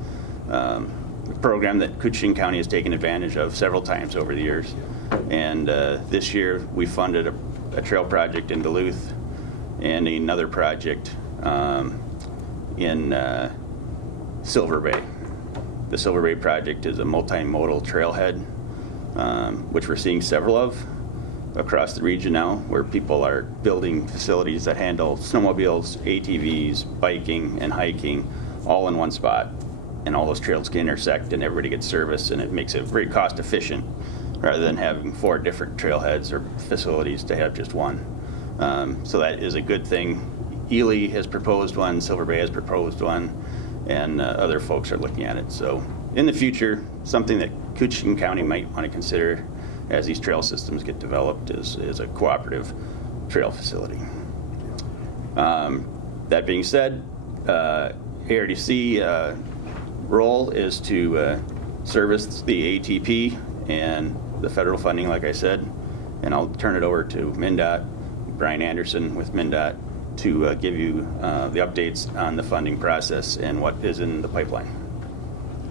program that Koochiching County has taken advantage of several times over the years. And this year, we funded a trail project in Duluth and another project in Silver Bay. The Silver Bay project is a multimodal trailhead, which we're seeing several of across the region now, where people are building facilities that handle snowmobiles, ATVs, biking, and hiking all in one spot. And all those trails can intersect and everybody gets service, and it makes it very cost efficient rather than having 4 different trailheads or facilities to have just one. So that is a good thing. Ely has proposed one, Silver Bay has proposed one, and other folks are looking at it. So in the future, something that Koochiching County might want to consider as these trail systems get developed is a cooperative trail facility. That being said, ARDC role is to service the ATP and the federal funding, like I said, and I'll turn it over to Mndot, Brian Anderson with Mndot, to give you the updates on the funding process and what is in the pipeline.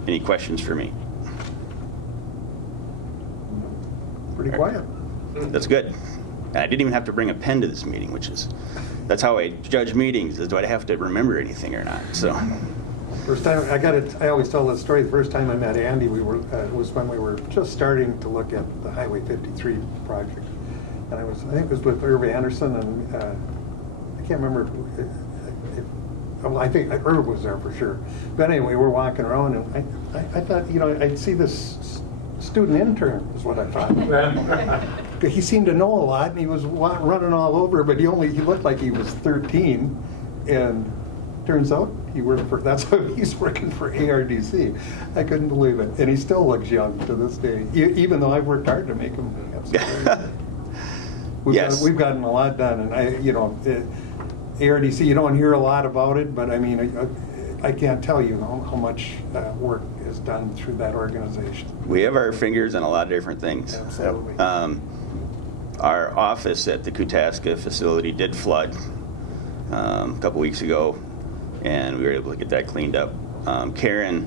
Any questions for me? Pretty quiet. That's good. And I didn't even have to bring a pen to this meeting, that's how I judge meetings, is do I have to remember anything or not? So. First time, I always tell this story, the first time I met Andy, was when we were just starting to look at the Highway 53 project. And I think it was with Irv Anderson, and I can't remember, I think Irv was there for sure. But anyway, we're walking around, and I thought, I'd see this student intern, is what I thought. He seemed to know a lot, and he was running all over, but he looked like he was 13, and turns out that's how he's working for ARDC. I couldn't believe it, and he still looks young to this day, even though I've worked hard to make him. We've gotten a lot done, and ARDC, you don't hear a lot about it, but I mean, I can't tell you how much work is done through that organization. We have our fingers in a lot of different things. Absolutely. Our office at the Kootaska facility did flood a couple weeks ago, and we were able to get that cleaned up. Karen,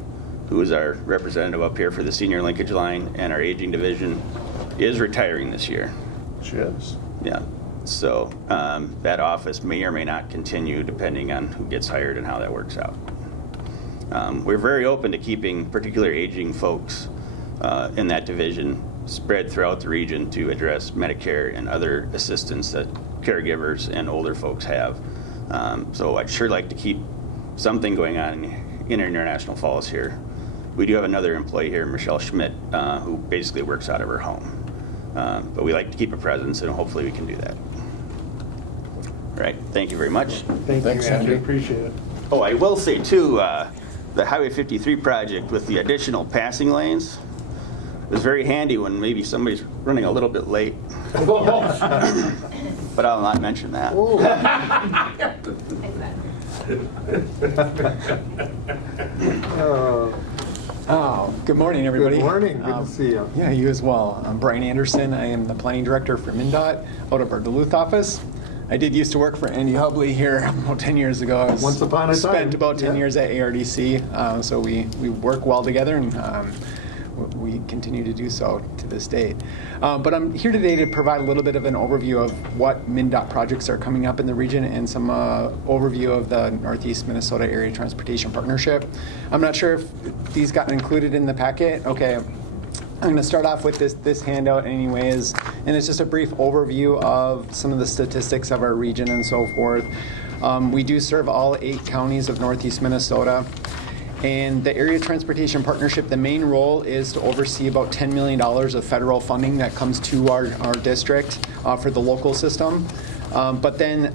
who is our representative up here for the senior linkage line and our aging division, is retiring this year. She is. Yeah. So that office may or may not continue depending on who gets hired and how that works out. We're very open to keeping particularly aging folks in that division spread throughout the region to address Medicare and other assistance that caregivers and older folks have. So I'd sure like to keep something going on in International Falls here. We do have another employee here, Michelle Schmidt, who basically works out of her home. But we like to keep a presence, and hopefully we can do that. All right, thank you very much. Thank Thanks, you, Andrew. Andrew. Appreciate it. Oh, I will say too, the Highway 53 project with the additional passing lanes is very handy when maybe somebody's running a little bit late. But I'll not mention that. Good morning, everybody. Good morning. Good to see you. Yeah, you as well. I'm Brian Anderson. I am the planning director for Mndot out of our Duluth office. I did used to work for Andy Hubley here about 10 years ago. I Once upon a time. Spent about 10 Yeah. years at ARDC, so we work well together, and we continue to do so to this date. But I'm here today to provide a little bit of an overview of what Mndot projects are coming up in the region and some overview of the Northeast Minnesota Area Transportation Partnership. I'm not sure if these got included in the packet. Okay, I'm going to start off with this handout anyways, and it's just a brief overview of some of the statistics of our region and so forth. We do serve all 8 counties of Northeast Minnesota. And the Area Transportation Partnership, the main role is to oversee about $10 million of federal funding that comes to our district for the local system. But then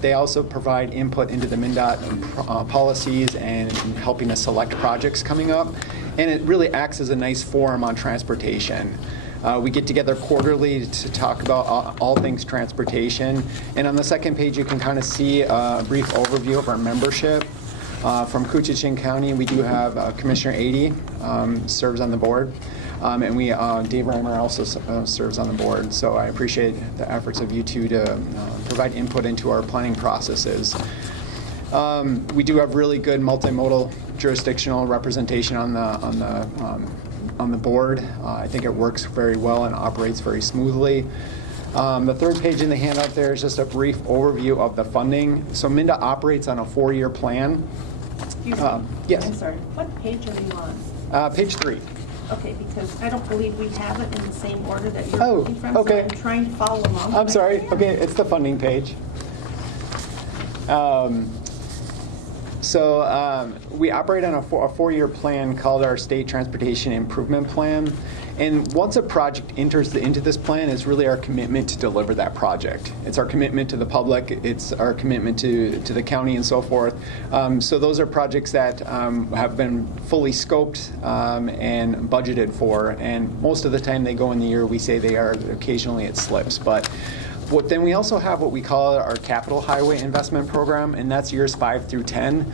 they also provide input into the Mndot policies and helping us select projects coming up. And it really acts as a nice forum on transportation. We get together quarterly to talk about all things transportation. And on the second page, you can kind of see a brief overview of our membership. From Koochiching County, we do have Commissioner Ardc serves on the board, and Dave Reimer also serves on the board. So I appreciate the efforts of you two to provide input into our planning processes. We do have really good multimodal jurisdictional representation on the board. I think it works very well and operates very smoothly. The third page in the handout there is just a brief overview of the funding. So Mndot operates on a 4-year plan. Excuse me. Yes. I'm sorry. What page are you on? Page 3. Okay, because I don't believe we have it in the same order that you're Oh, looking from. okay. So I'm trying to follow along. I'm but I sorry. can't. Okay, it's the funding page. We operate on a 4-year plan called our State Transportation Improvement Plan. And once a project enters into this plan, it's really our commitment to deliver that project. It's our commitment to the public. It's our commitment to the county and so forth. So those are projects that have been fully scoped and budgeted for. And most of the time they go in the year we say they are. Occasionally it slips. But then we also have what we call our capital highway investment program, and that's years 5 through 10.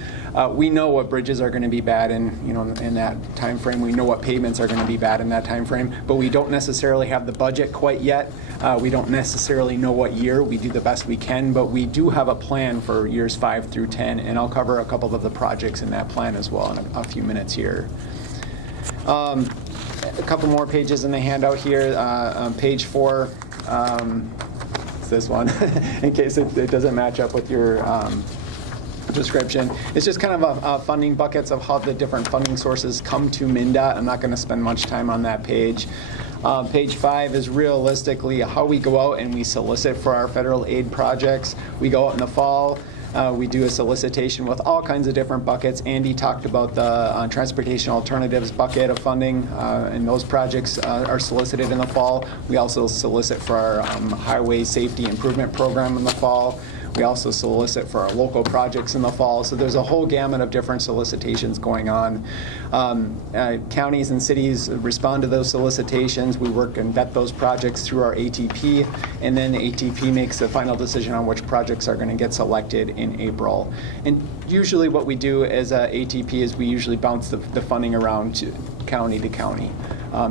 We know what bridges are going to be bad in that time frame. We know what pavements are going to be bad in that time frame, but we don't necessarily have the budget quite yet. We don't necessarily know what year. We do the best we can, but we do have a plan for years 5 through 10, and I'll cover a couple of the projects in that plan as well in a few minutes here. A couple more pages in the handout here. On page 4. This one, in case it doesn't match up with your description. It's just kind of funding buckets of how the different funding sources come to Mndot. I'm not going to spend much time on that page. Page 5 is realistically how we go out and we solicit for our federal aid projects. We go out in the fall. We do a solicitation with all kinds of different buckets. Andy talked about the transportation alternatives bucket of funding, and those projects are solicited in the fall. We also solicit for our highway safety improvement program in the fall. We also solicit for our local projects in the fall. So there's a whole gamut of different solicitations going on. Counties and cities respond to those solicitations. We work and vet those projects through our ATP, and then the ATP makes the final decision on which projects are going to get selected in April. And usually what we do as a ATP is we usually bounce the funding around to county to county.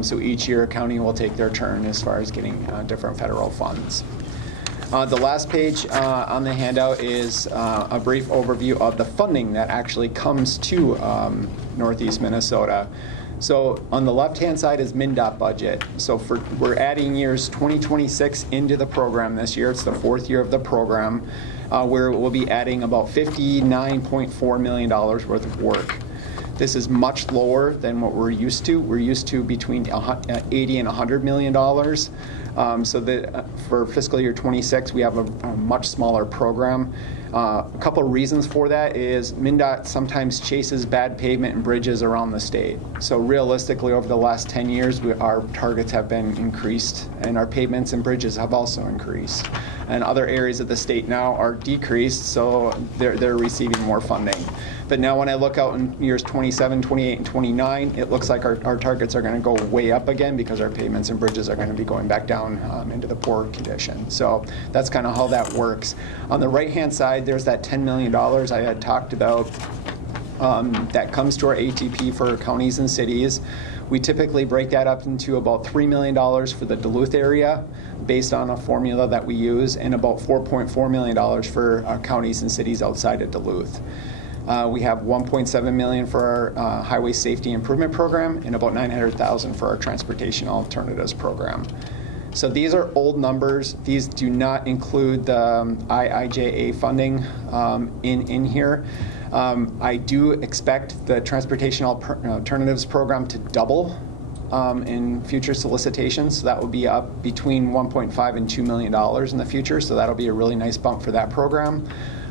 So each year a county will take their turn as far as getting different federal funds. The last page on the handout is a brief overview of the funding that actually comes to Northeast Minnesota. So on the left-hand side is Mndot budget. So we're adding years 2026 into the program this year. It's the 4th year of the program, where we'll be adding about $59.4 million worth of work. This is much lower than what we're used to. We're used to between $80 and $100 million. So that for fiscal year 26, we have a much smaller program. A couple of reasons for that is Mndot sometimes chases bad pavement and bridges around the state. So realistically, over the last 10 years, our targets have been increased, and our pavements and bridges have also increased. And other areas of the state now are decreased, so they're receiving more funding. But now when I look out in years 27, 28, and 29, it looks like our targets are going to go way up again because our pavements and bridges are going to be going back down into the poor condition. So that's kind of how that works. On the right-hand side, there's that $10 million I had talked about that comes to our ATP for counties and cities. We typically break that up into about $3 million for the Duluth area based on a formula that we use, and about $4.4 million for counties and cities outside of Duluth. We have $1.7 million for our highway safety improvement program and about $900,000 for our transportation alternatives program. So these are old numbers. These do not include the IIJA funding in here. I do expect the transportation alternatives program to double in future solicitations. So that will be up between $1.5 and $2 million in the future. So that'll be a really nice bump for that program.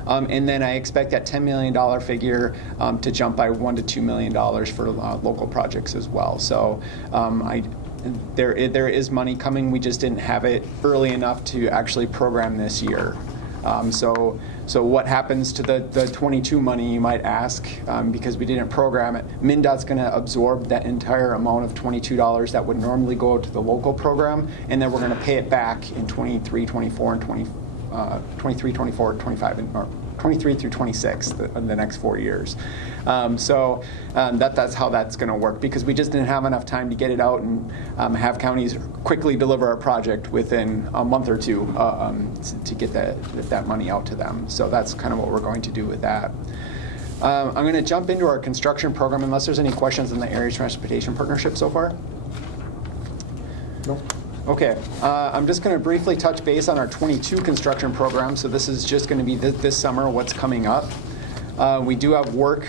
And then I expect that $10 million figure to jump by $1 to $2 million for local projects as well. So there is money coming. We just didn't have it early enough to actually program this year. So what happens to the 22 money, you might ask, because we didn't program it. Mndot's going to absorb that entire amount of $22 that would normally go to the local program, and then we're going to pay it back in 23, 24, and 23, 24, 25, or 23 through 26, the next 4 years. That's how that's going to work, because we just didn't have enough time to get it out and have counties quickly deliver a project within a month or two to get that money out to them. So that's kind of what we're going to do with that. I'm going to jump into our construction program unless there's any questions on the Area Transportation Partnership so far. No. Okay, I'm just going to briefly touch base on our 22 construction program. So this is just going to be this summer, what's coming up. We do have work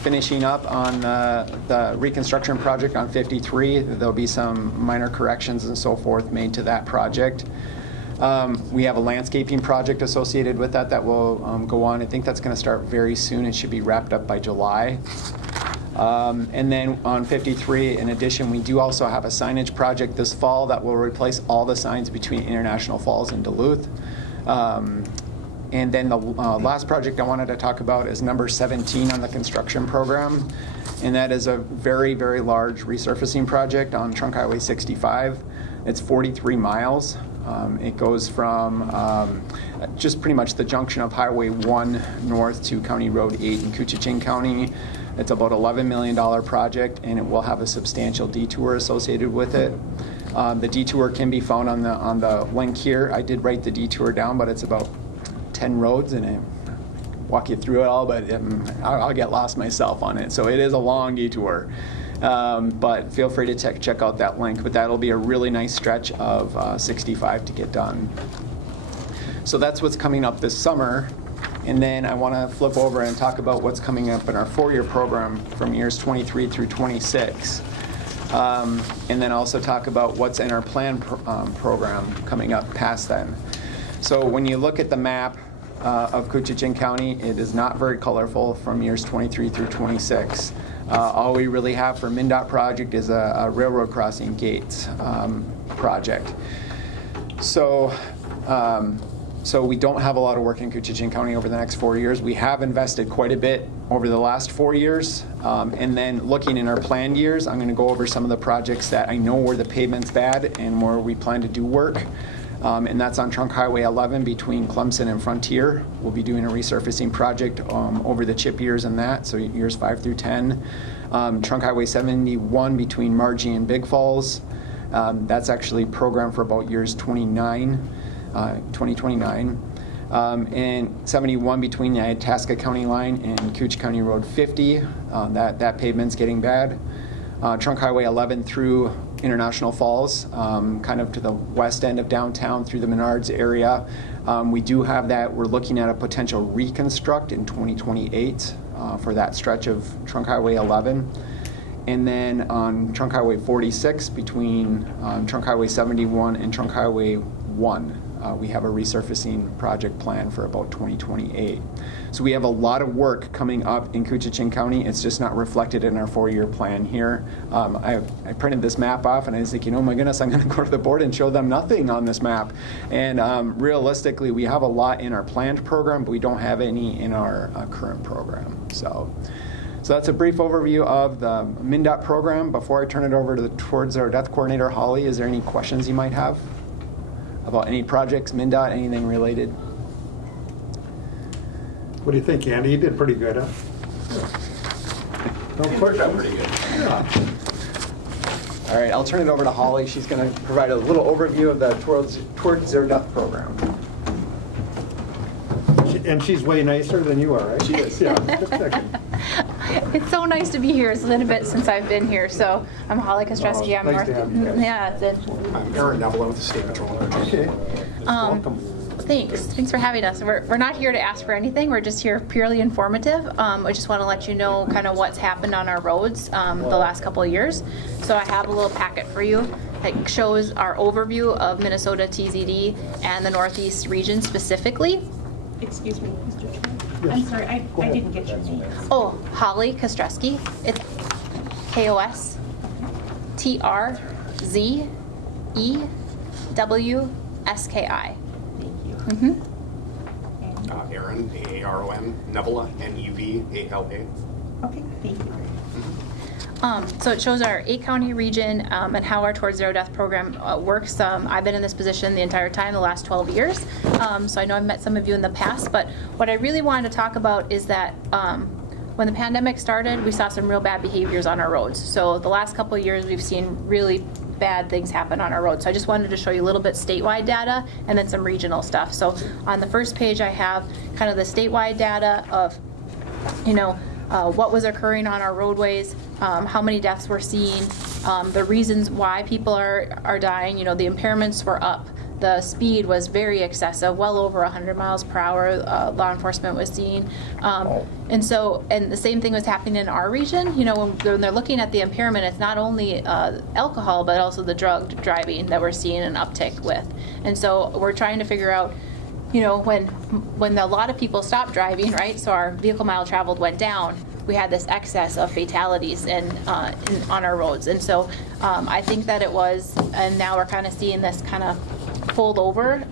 finishing up on the reconstruction project on 53. There'll be some minor corrections and so forth made to that project. We have a landscaping project associated with that will go on. I think that's going to start very soon. It should be wrapped up by July. And then on 53, in addition, we do also have a signage project this fall that will replace all the signs between International Falls and Duluth. And then the last project I wanted to talk about is number 17 on the construction program. And that is a very, very large resurfacing project on Trunk Highway 65. It's 43 miles. It goes from just pretty much the junction of Highway 1 north to County Road 8 in Koochiching County. It's about $11 million project, and it will have a substantial detour associated with it. The detour can be found on the link here. I did write the detour down, but it's about 10 roads, and I walk you through it all, but I'll get lost myself on it. So it is a long detour. But feel free to check out that link. But that'll be a really nice stretch of 65 to get done. So that's what's coming up this summer. And then I want to flip over and talk about what's coming up in our 4-year program from years 23 through 26. And then also talk about what's in our plan program coming up past then. So when you look at the map of Koochiching County, it is not very colorful from years 23 through 26. All we really have for Mndot project is a railroad crossing gates project. So we don't have a lot of work in Koochiching County over the next 4 years. We have invested quite a bit over the last 4 years. And then looking in our planned years, I'm going to go over some of the projects that I know where the pavement's bad and where we plan to do work. And that's on Trunk Highway 11 between Clemson and Frontier. We'll be doing a resurfacing project over the chip years and that, so years 5 through 10. Trunk Highway 71 between Magi and Big Falls. That's actually programmed for about years 2029. And 71 between the Itasca County line and Cooch County Road 50. That pavement's getting bad. Trunk Highway 11 through International Falls, kind of to the west end of downtown through the Menards area. We do have that. We're looking at a potential reconstruct in 2028 for that stretch of Trunk Highway 11. And then on Trunk Highway 46 between Trunk Highway 71 and Trunk Highway 1, we have a resurfacing project plan for about 2028. So we have a lot of work coming up in Koochiching County. It's just not reflected in our 4-year plan here. I printed this map off and I was thinking, oh my goodness, I'm going to go to the board and show them nothing on this map. And realistically, we have a lot in our planned program, but we don't have any in our current program. So that's a brief overview of the Mndot program. Before I turn it over towards our death coordinator, Holly, is there any questions you might have about any projects, Mndot, anything related? What do you think, Andy? You did pretty good, huh? No questions? Pretty good. Yeah. All right, I'll turn it over to Holly. She's going to provide a little overview of the Towards Zero Death program. And she's way nicer than you are, right? She is. Yeah, just checking. It's so nice to be here. It's a little bit since I've been here. So I'm Holly Kostreski. I'm nice to have you guys. Yeah. I'm Aaron Neville with the State Patrol. Okay. Um, Thanks for having us. We're not here to ask for anything. We're just here purely informative. I just want to let you know kind of what's happened on our roads the last couple of years. So I have a little packet for you that shows our overview of Minnesota TZD and the Northeast region specifically. Excuse me, Mr. Chairman. I'm sorry, I didn't get your name. Oh, Holly Kostreski. It's KOSTRZEWSKI. Thank you. Mm-hmm. Aaron, A-A-R-O-N, Nevela, N-E-V-A-L-A. Okay, thank you. So it shows our 8-county region and how our Towards Zero Death program works. I've been in this position the entire time, the last 12 years. So I know I've met some of you in the past, but what I really wanted to talk about is that when the pandemic started, we saw some real bad behaviors on our roads. So the last couple of years, we've seen really bad things happen on our roads. So I just wanted to show you a little bit statewide data and then some regional stuff. So on the first page, I have kind of the statewide data of, what was occurring on our roadways, how many deaths we're seeing, the reasons why people are dying. The impairments were up. The speed was very excessive, well over 100 miles per hour, law enforcement was seeing. And the same thing was happening in our region. When they're looking at the impairment, it's not only alcohol, but also the drug driving that we're seeing an uptick with. And so we're trying to figure out, when a lot of people stopped driving, right? So our vehicle mile traveled went down. We had this excess of fatalities on our roads. And so I think that it was, and now we're kind of seeing this kind of fold over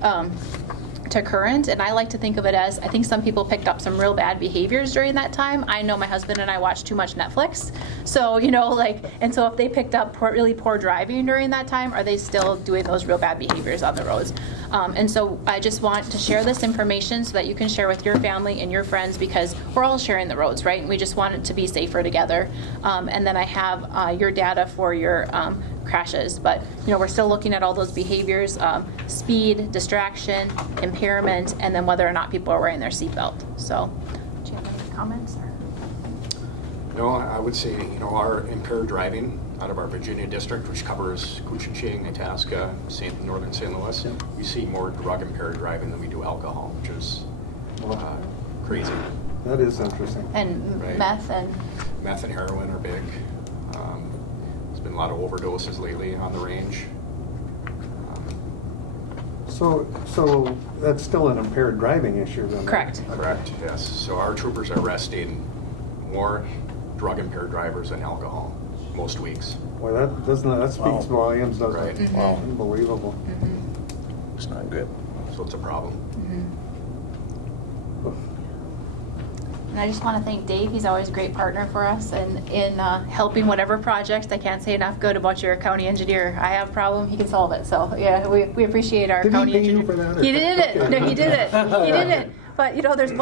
to current. And I like to think of it as, I think some people picked up some real bad behaviors during that time. I know my husband and I watched too much Netflix. So, and so if they picked up really poor driving during that time, are they still doing those real bad behaviors on the roads? And so I just want to share this information so that you can share with your family and your friends, because we're all sharing the roads, right? And we just want it to be safer together. And then I have your data for your crashes, but we're still looking at all those behaviors, speed, distraction, impairment, and then whether or not people are wearing their seatbelt. So do you have any comments? No, I would say, our impaired driving out of our Virginia district, which covers Koochiching, Itasca, northern St. Louis, we see more drug impaired driving than we do alcohol, which is crazy. That is interesting. And right. Meth and heroin are big. There's been a lot of overdoses lately on the range. So that's still an impaired driving issue then? Correct. Correct, yes. So our troopers are arresting more drug impaired drivers than alcohol most weeks. Well, that speaks volumes, doesn't Right. it? Mm-hmm. Wow, unbelievable. Mm-hmm. It's not good. So it's a problem. Mm-hmm. And I just want to thank Dave. He's always a great partner for us in helping whatever projects. I can't say enough good about your county engineer. I have a problem, he can solve it. So yeah, we appreciate our county engineer. Did he pay you for that? He didn't. No, he didn't. He didn't. But there's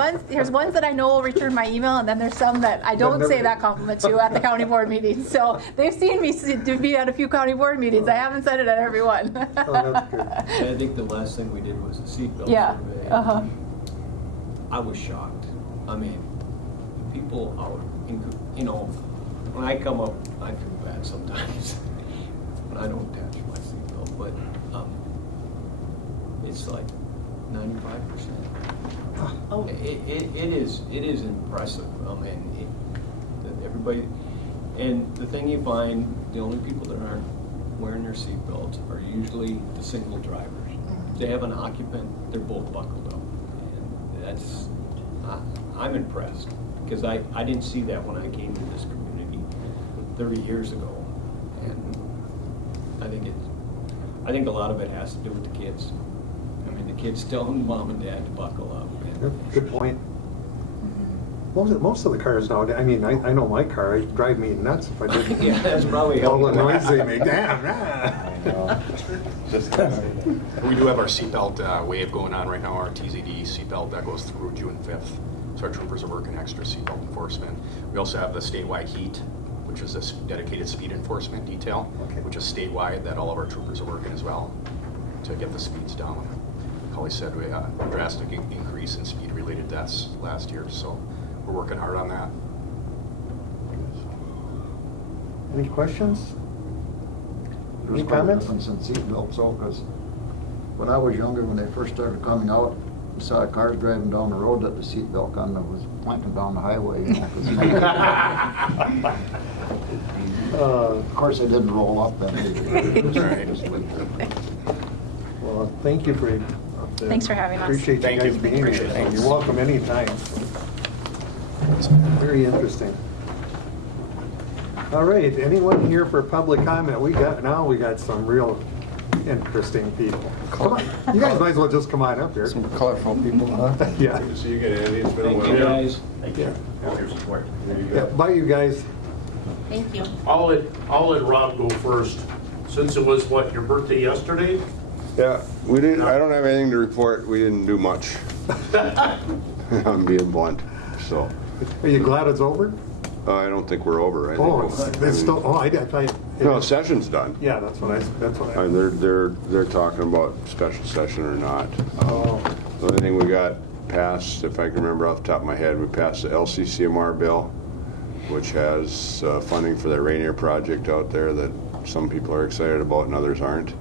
ones that I know will return my email, and then there's some that I don't say that compliment to at the county board meetings. So they've seen me to be at a few county board meetings. I haven't said it at every one. Oh, that's good. I think the last thing we did was the seatbelt Yeah. survey. Uh-huh. I was shocked. I mean, people out, when I come up, I feel bad sometimes when I don't attach my seatbelt, but it's like 95%. Oh. It is impressive. I mean, everybody, and the thing you find, the only people that aren't wearing their seatbelts are usually the single drivers. They have an occupant, they're both buckled up. And that's, I'm impressed, because I didn't see that when I came to this community 30 years ago. And I think a lot of it has to do with the kids. I mean, the kids telling mom and dad to buckle up. Good point. Most of the cars now, I mean, I know my car, it'd drive me nuts if I didn't. Yeah, that's probably all the helpful. noise they make. Damn, We do have our seatbelt wave going on right now, our TZD seatbelt that goes through June 5th. So our troopers are working extra seatbelt enforcement. We also have the statewide heat, which is a dedicated speed enforcement detail, which is statewide that all of our troopers are working as well to get the speeds down. Like Holly said, we had a drastic increase in speed-related deaths last year, so we're working hard on that. Any questions? There's Any quite a comments? difference in seatbelts, though, because when I was younger, when they first started coming out, I saw cars driving down the road that the seatbelt gun that was pointing down the highway. You know, 'cause of course, they didn't roll up then either. Well, thank you for. Thanks for having us. Appreciate you guys being here. Thanks. You're welcome anytime. Very interesting. All right, anyone here for public comment? We got some real interesting people. Come on, you guys might as well just come on up here. Some colorful people, huh? Yeah. Good to see you again, Andy. It's been a Thank while. you, guys. Thank you. All your support. There you Yeah, go. bye, you guys. Thank you. I'll let Rob go first, since it was, what, your birthday yesterday? Yeah, we didn't, I don't have anything to report. We didn't do much. I'm being blunt, so. Are you glad it's over? I don't think we're over. I think Oh, it's still, I thought. No, session's done. Yeah, that's what I. They're talking about special session or not. Oh. The only thing we got passed, if I can remember off the top of my head, we passed the LCCMR bill, which has funding for that Rainier project out there that some people are excited about and others aren't.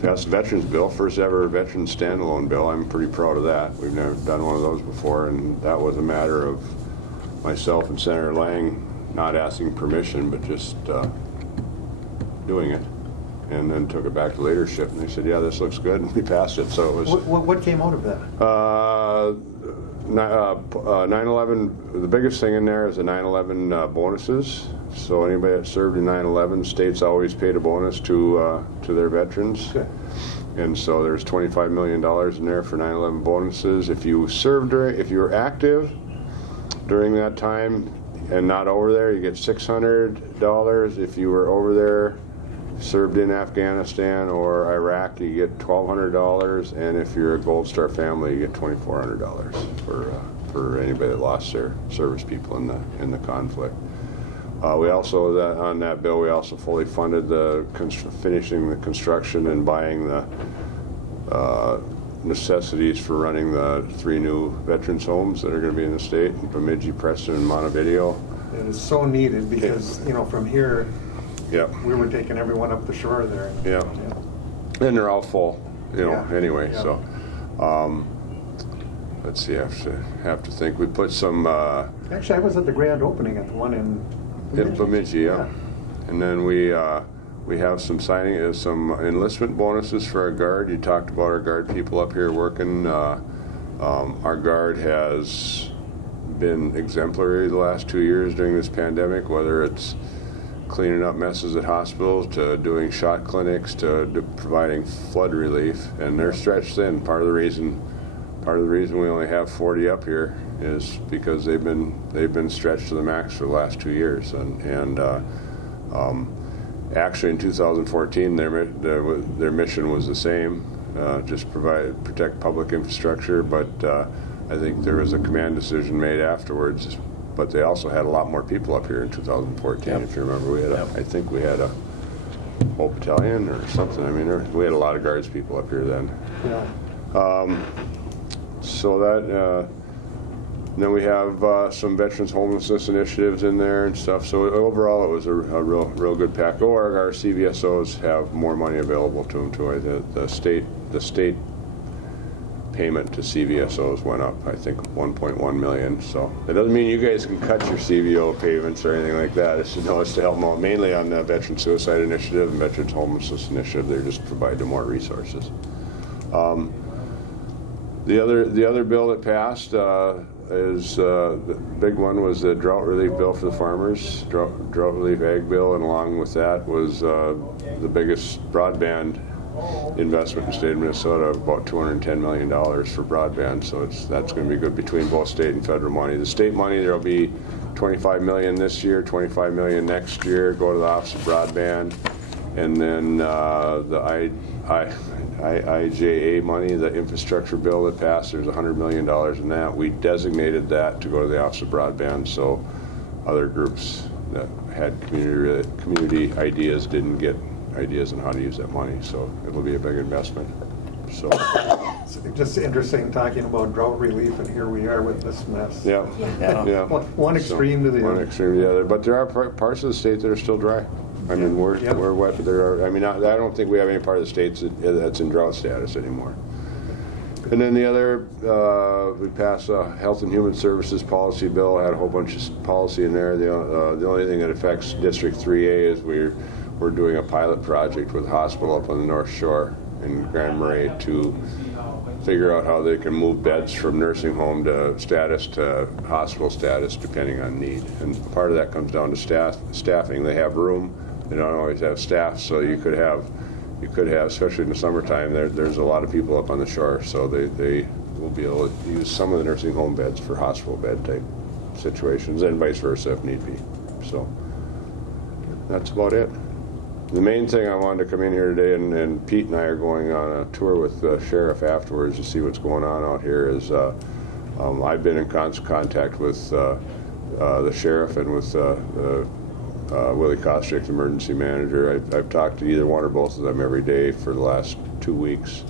Passed the Veterans Bill, first ever Veterans standalone bill. I'm pretty proud of that. We've never done one of those before, and that was a matter of myself and Senator Lang not asking permission, but just doing it. And then took it back to leadership, and they said, yeah, this looks good, and we passed it, so it was... What came out of that? 9/11, the biggest thing in there is the 9/11 bonuses. So anybody that served in 9/11, states always paid a bonus to their veterans. Okay. And so there's $25 million in there for 9/11 bonuses. If you served if you were active during that time and not over there, you get $600. If you were over there, served in Afghanistan or Iraq, you get $1,200, and if you're a Gold Star family, you get $2,400 for anybody that lost their service people in the conflict. We also on that bill, we also fully funded finishing the construction and buying the necessities for running the 3 new veterans homes that are going to be in the state: Bemidji, Preston, and Montevideo. It is so needed because from here. Yep. We were taking everyone up the shore there. Yeah. And they're all full, anyway, Yeah. so. Let's see, I have to think. We put some... Actually, I was at the grand opening at the one in Bemidji, yeah. And then we have some some enlistment bonuses for our guard. You talked about our guard people up here working. Our guard has been exemplary the last 2 years during this pandemic, whether it's cleaning up messes at hospitals, to doing shot clinics, to providing flood relief, and they're stretched thin. Part of the reason we only have 40 up here is because they've been stretched to the max for the last 2 years, and actually in 2014 their mission was the same, just protect public infrastructure, but I think there was a command decision made afterwards. But they also had a lot more people up here in 2014. Yep. If you remember, I think we had a whole battalion or something. I mean, we had a lot of guards people up here then. Yeah. So that And then we have some veterans homelessness initiatives in there and stuff. So overall, it was a real good pack. Or our CVSOs have more money available to them too. The state payment to CVSOs went up, I think, 1.1 million. So it doesn't mean you guys can cut your CVO payments or anything like that. It's to help them out, mainly on the Veteran Suicide Initiative and Veterans Homelessness Initiative. They're just providing more resources. The other bill that passed is the big one was the drought relief bill for the farmers, drought relief ag bill, and along with that was the biggest broadband investment in the state of Minnesota, about $210 million for broadband. So that's going to be good between both state and federal money. The state money, there'll be $25 million this year, $25 million next year, go to the Office of Broadband, and then the IIJA money, the infrastructure bill that passed, there's $100 million in that. We designated that to go to the Office of Broadband, so other groups that had community ideas didn't get ideas on how to use that money. So it'll be a big investment. So it's just interesting talking about drought relief, and here we are with this mess. Yeah. One extreme to the other. One extreme to the other. But there are parts of the state that are still dry. I mean, we're wet, but there are. I mean, I don't think we have any part of the states that's in drought status anymore. And then the other, we passed a Health and Human Services policy bill. Had a whole bunch of policy in there. The only thing that affects District 3A is we're doing a pilot project with a hospital up on the North Shore in Grand Marais to figure out how they can move beds from nursing home status to hospital status depending on need. And part of that comes down to staffing. They have room. They don't always have staff, so you could have, especially in the summertime, there's a lot of people up on the shore, so they will be able to use some of the nursing home beds for hospital bed type situations, and vice versa if need be. So that's about it. The main thing I wanted to come in here today, and Pete and I are going on a tour with the sheriff afterwards to see what's going on out here, is I've been in constant contact with the sheriff and with Willie Koochiching, the emergency manager. I've talked to either one or both of them every day for the last 2 weeks.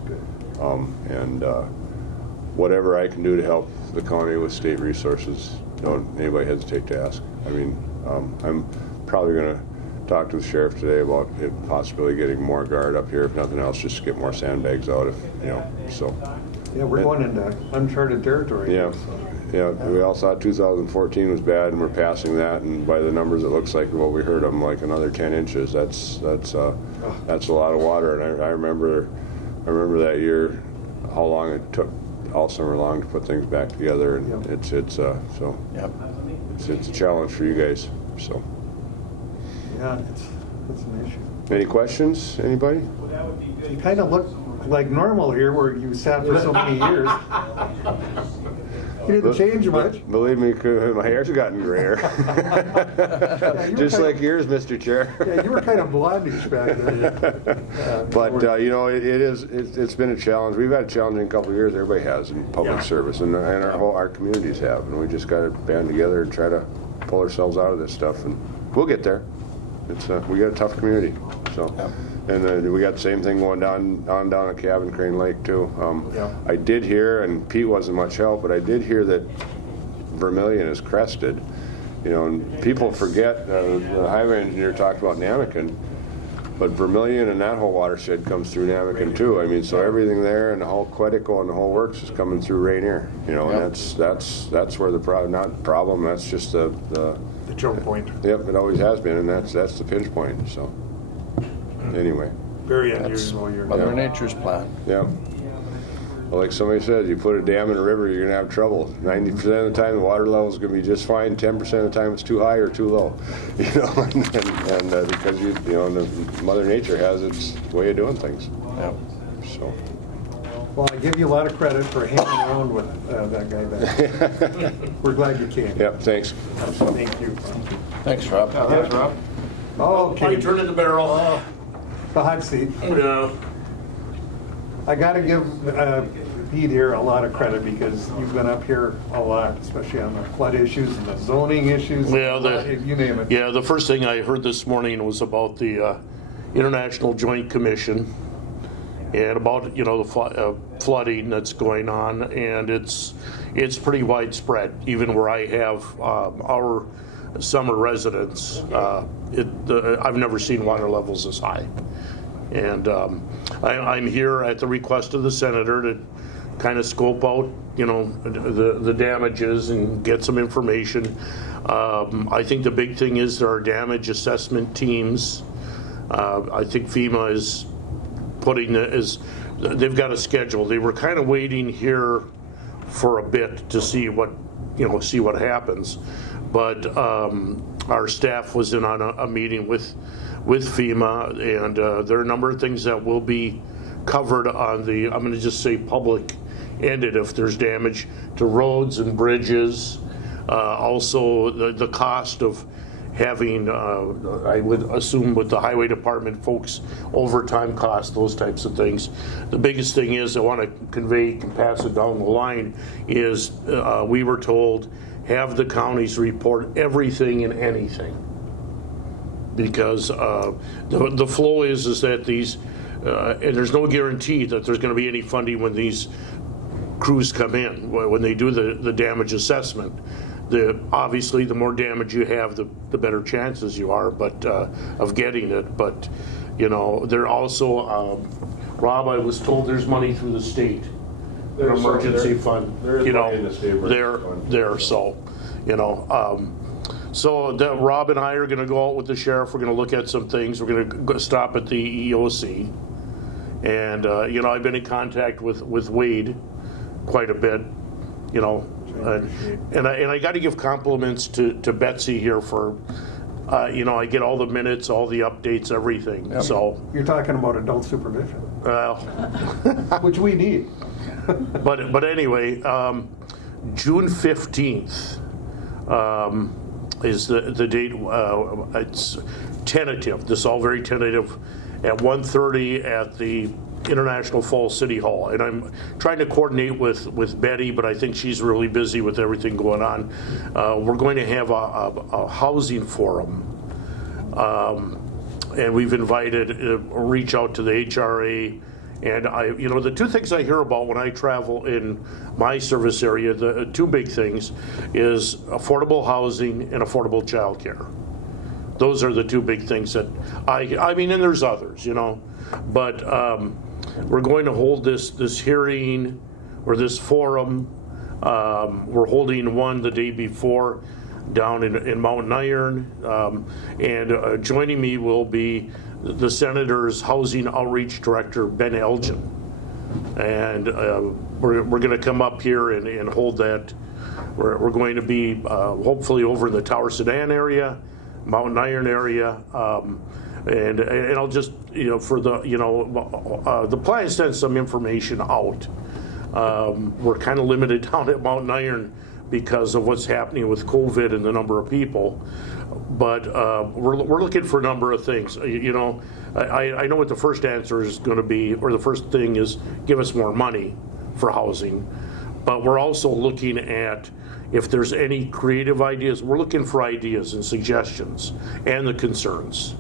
And whatever I can do to help the county with state resources, don't anybody hesitate to ask. I mean, I'm probably going to talk to the sheriff today about possibly getting more guard up here. If nothing else, just get more sandbags out. So. Yeah, we're going into uncharted territory. Yeah. Yeah, we all thought 2014 was bad, and we're passing that. And by the numbers, it looks like what we heard of them, like another 10 inches. That's a lot of water. And I remember that year how long it took all summer long to put things back together. And it's a challenge for you guys. So. Yeah, it's an issue. Any questions? Anybody? You kind of look like normal here, where you sat for so many years. You didn't change much. Believe me, my hair's gotten grayer. Just like yours, Mr. Chair. Yeah, you were kind of blondish back then. But it's been a challenge. We've had a challenging couple of years. Everybody has in public service, and our communities have, and we just got to band together and try to pull ourselves out of this stuff, and we'll get there. We got a tough community, so. And then we got the same thing going down at Cabin Crane Lake too. I did hear, and Pete wasn't much help, but I did hear that Vermilion is crested. And people forget, the highway engineer talked about Namakan, but Vermilion and that whole watershed comes through Namakan too. I mean, so everything there and the whole Quetico and the whole works is coming through Rainier. And that's where the problem. That's just the choke point. Yep, it always has been, and that's the pinch point. So. Anyway. Very unusual. Mother Nature's plan. Yeah. Well, like somebody said, you put a dam in a river, you're going to have trouble. 90% of the time, the water level is going to be just fine. 10% of the time, it's too high or too low. And because Mother Nature has its way of doing things. Yeah. So. Well, I give you a lot of credit for hanging around with that guy back. We're glad you came. Yep. Thanks. Thank you. Thanks, Rob. Thanks, Rob. Okay. You turned in the barrel. The hot seat. Yeah. I got to give Pete here a lot of credit, because you've been up here a lot, especially on the flood issues and the zoning issues. Yeah, you name it. Yeah, the first thing I heard this morning was about the International Joint Commission, and about, you know, the flooding that's going on, and it's pretty widespread, even where I have our summer residents. I've never seen water levels this high. And I'm here at the request of the senator to kind of scope out, you know, the damages and get some information. I think the big thing is there are damage assessment teams. I think FEMA is they've got a schedule. They were kind of waiting here for a bit to see what happens. But our staff was in on a meeting with FEMA, and there are a number of things that will be covered on the, I'm going to just say public ended, if there's damage to roads and bridges. Also, the cost of having, I would assume with the highway department folks, overtime costs, those types of things. The biggest thing is I want to convey, can pass it down the line, is we were told have the counties report everything and anything. Because the flow is that these, and there's no guarantee that there's going to be any funding when these crews come in, when they do the damage assessment. Obviously, the more damage you have, the better chances you are, but of getting it. But you know, there also, Rob, I was told there's money through the state, an emergency fund. There is you money know, in the state emergency fund. there. So, you know. So Rob and I are going to go out with the sheriff. We're going to look at some things. We're going to stop at the EOC, and you know, I've been in contact with Wade quite a bit. You know, and I got to give compliments to Betsy here for, you know, I get all the minutes, all the updates, everything. Yep. So you're talking about adult supervision, well, which we need. but anyway, June 15th. Is the date. It's tentative. This is all very tentative. At 1:30 at the International Falls City Hall, and I'm trying to coordinate with Betty, but I think she's really busy with everything going on. We're going to have a housing forum, and we've invited reach out to the HRA. And you know, the two things I hear about when I travel in my service area, the two big things is affordable housing and affordable childcare. Those are the two big things that I mean, and there's others, you know, but we're going to hold this hearing or this forum. We're holding one the day before down in Mountain Iron, and joining me will be the Senator's Housing Outreach Director, Ben Elgin. And we're going to come up here and hold that. We're going to be hopefully over in the Tower Sedan area, Mountain Iron area, and I'll just, you know, for the, you know, the plan is to send some information out. We're kind of limited down at Mountain Iron because of what's happening with COVID and the number of people. But we're looking for a number of things. You know, I know what the first answer is going to be, or the first thing is give us more money for housing. But we're also looking at if there's any creative ideas. We're looking for ideas and suggestions and the concerns.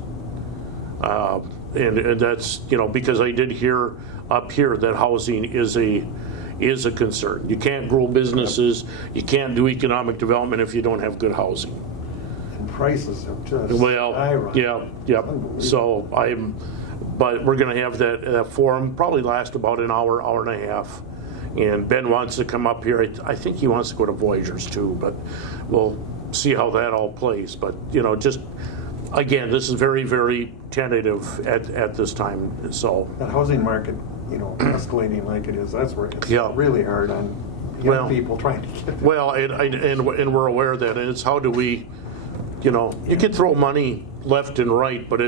And that's, you know, because I did hear up here that housing is a concern. You can't grow businesses, you can't do economic development if you don't have good housing. Prices have just skyrocketed. Yeah. So but we're going to have that forum probably last about an hour, hour and a half. And Ben wants to come up here. I think he wants to go to Voyagers too, but we'll see how that all plays. But you know, just again, this is very, very tentative at this time. So that housing market, you know, escalating like it is, that's where it's really hard on young people trying to get there. Well, and we're aware of that, and it's how do we. You know, you can throw money left and right, but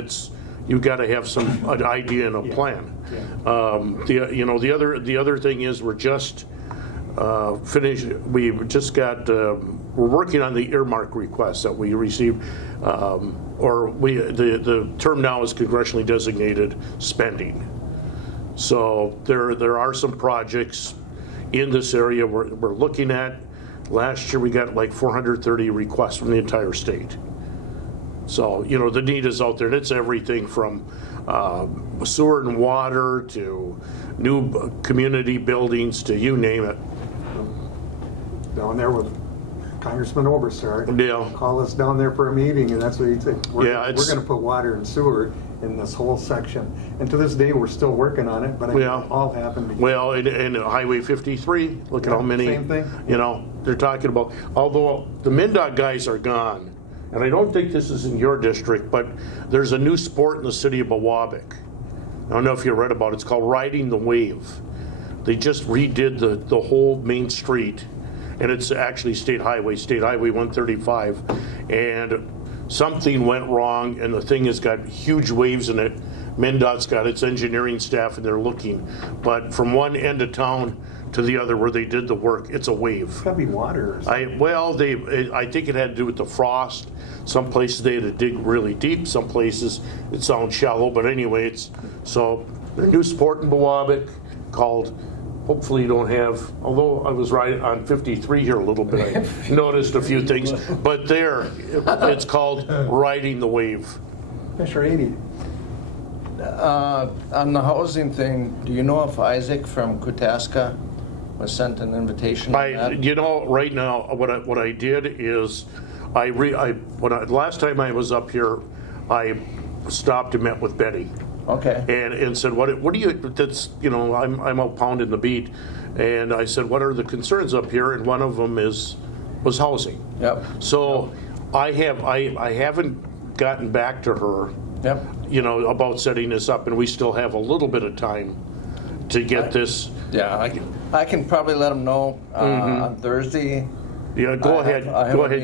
you've got to have some idea and a plan. The other thing is we're just finished. We just got. We're working on the earmark request that we received, the term now is congressionally designated spending. So there are some projects in this area we're looking at. Last year we got like 430 requests from the entire state. So, you know, the need is out there, and it's everything from sewer and water to new community buildings to you name it. Down there with Congressman Oberstar. Yeah. Call us down there for a meeting, and that's what he'd say. We're it's- going to put water and sewer in this whole section. And to this day, we're still working on it, but it all happened. because- Well, and Highway 53, look at how many, same thing. they're talking about, although the Mndot guys are gone, and I don't think this is in your district, but there's a new sport in the city of Biwabic. I don't know if you read about it. It's called riding the wave. They just redid the whole main street, and it's actually State Highway 135, and something went wrong, and the thing has got huge waves in it. Mndot's got its engineering staff, and they're looking, but from one end of town to the other where they did the work, it's a wave. It's got to be water or something. I think it had to do with the frost. Some places they had to dig really deep. Some places it sounds shallow. But anyway, so the new sport in Biwabic called. Hopefully you don't have. Although I was right on 53 here a little bit, I noticed a few things. But it's called riding the wave. Commissioner 80. On the housing thing, do you know if Isaac from Koochiching was sent an invitation? Right now, what I did is, last time I was up here, I stopped and met with Betty. Okay. And said, what do you? That's I'm out pounding the beat, and I said, what are the concerns up here? And one of them was housing. Yep. So I haven't gotten back to her. Yep. About setting this up, and we still have a little bit of time to get this. Yeah, I can probably let them know on Thursday. Yeah, go ahead,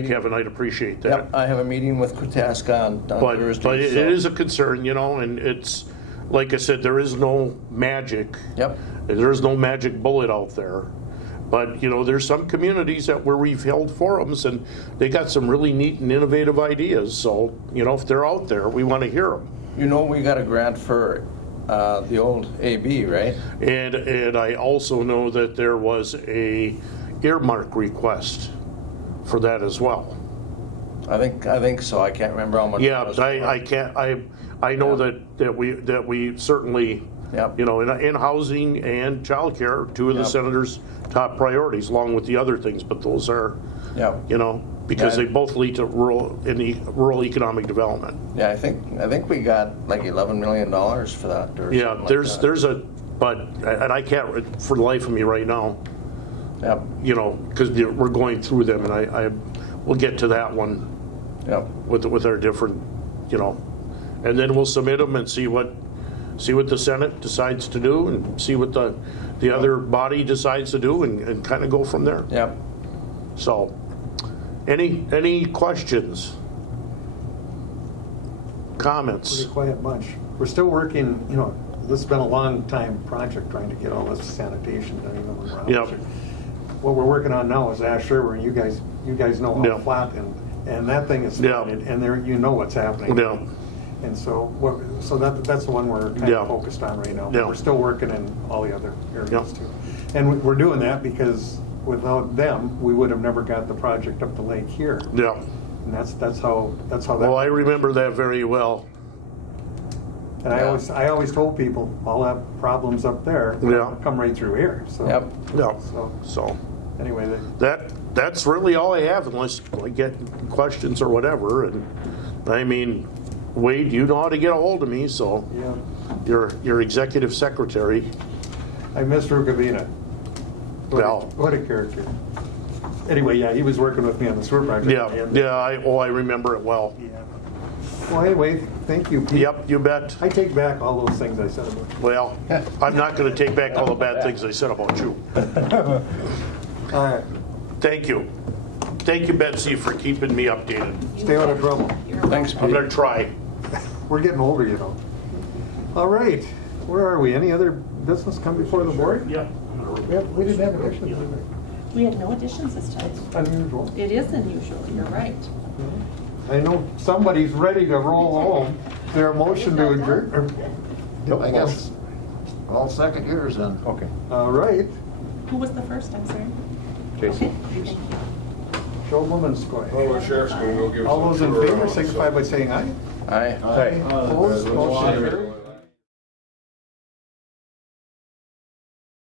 Kevin. I'd appreciate that. Yep, I have a meeting with Koochiching on Thursday. But it is a concern, and it's like I said, there is no magic. Yep. There's no magic bullet out there. But there's some communities where we've held forums, and they got some really neat and innovative ideas. So if they're out there, we want to hear them. We got a grant for the old AB, right? And I also know that there was a earmark request for that as well. I think so. I can't remember how much. Yeah, I can't. I know that we certainly. Yep. In housing and childcare, two of the senator's top priorities, along with the other things. But those are, because they both lead to rural economic development. Yeah, I think we got like $11 million for that. Yeah, and I can't for the life of me right now. Yep. Because we're going through them, and we'll get to that one. Yep. With our different, and then we'll submit them and see what the Senate decides to do, and see what the other body decides to do, and kind of go from there. Yep. So, any questions? Comments? Pretty quiet bunch. We're still working, this has been a long time project trying to get all this sanitation done even around. Yep. What we're working on now is Ash River, and you guys know how flat and that thing is flooded, and there what's happening. Yeah. And so that's the one we're kind of focused on right now. Yeah. We're still working in all the other areas too. And we're doing that because without them, we would have never got the project up the lake here. Yeah. And that's how that. Well, I remember that very well. And I always told people, all that problems up there come right through here. So. Yep. Yeah. So anyway, that's really all I have, unless I get questions or whatever. And I mean, Wade, you know how to get a hold of me, so your executive secretary. I miss Rukavina. What a character. Anyway, he was working with me on the sewer project. I remember it well. Yeah. Well, anyway, thank you, Pete. Yep, you bet. I take back all those things I said about you. Well, I'm not going to take back all the bad things I said about you. All right. Thank you. Thank you, Betsy, for keeping me updated. Stay out of trouble. Thanks, Pete. I'm going to try. We're getting older, All right. Where are we? Any other business come before the board? Yeah. We didn't have additions. We had no additions this time. It's unusual. It is unusual, you're right. I know somebody's ready to roll home. Is there a motion to adjourn? I guess all second years then. Okay. All right. Who was the first, I'm sorry? Jason. Okay, thank you. Show woman's score. Well, Sheriff's going to go give us All those in a tour favor around, signify by saying aye. Aye. Opposed? Motion carried.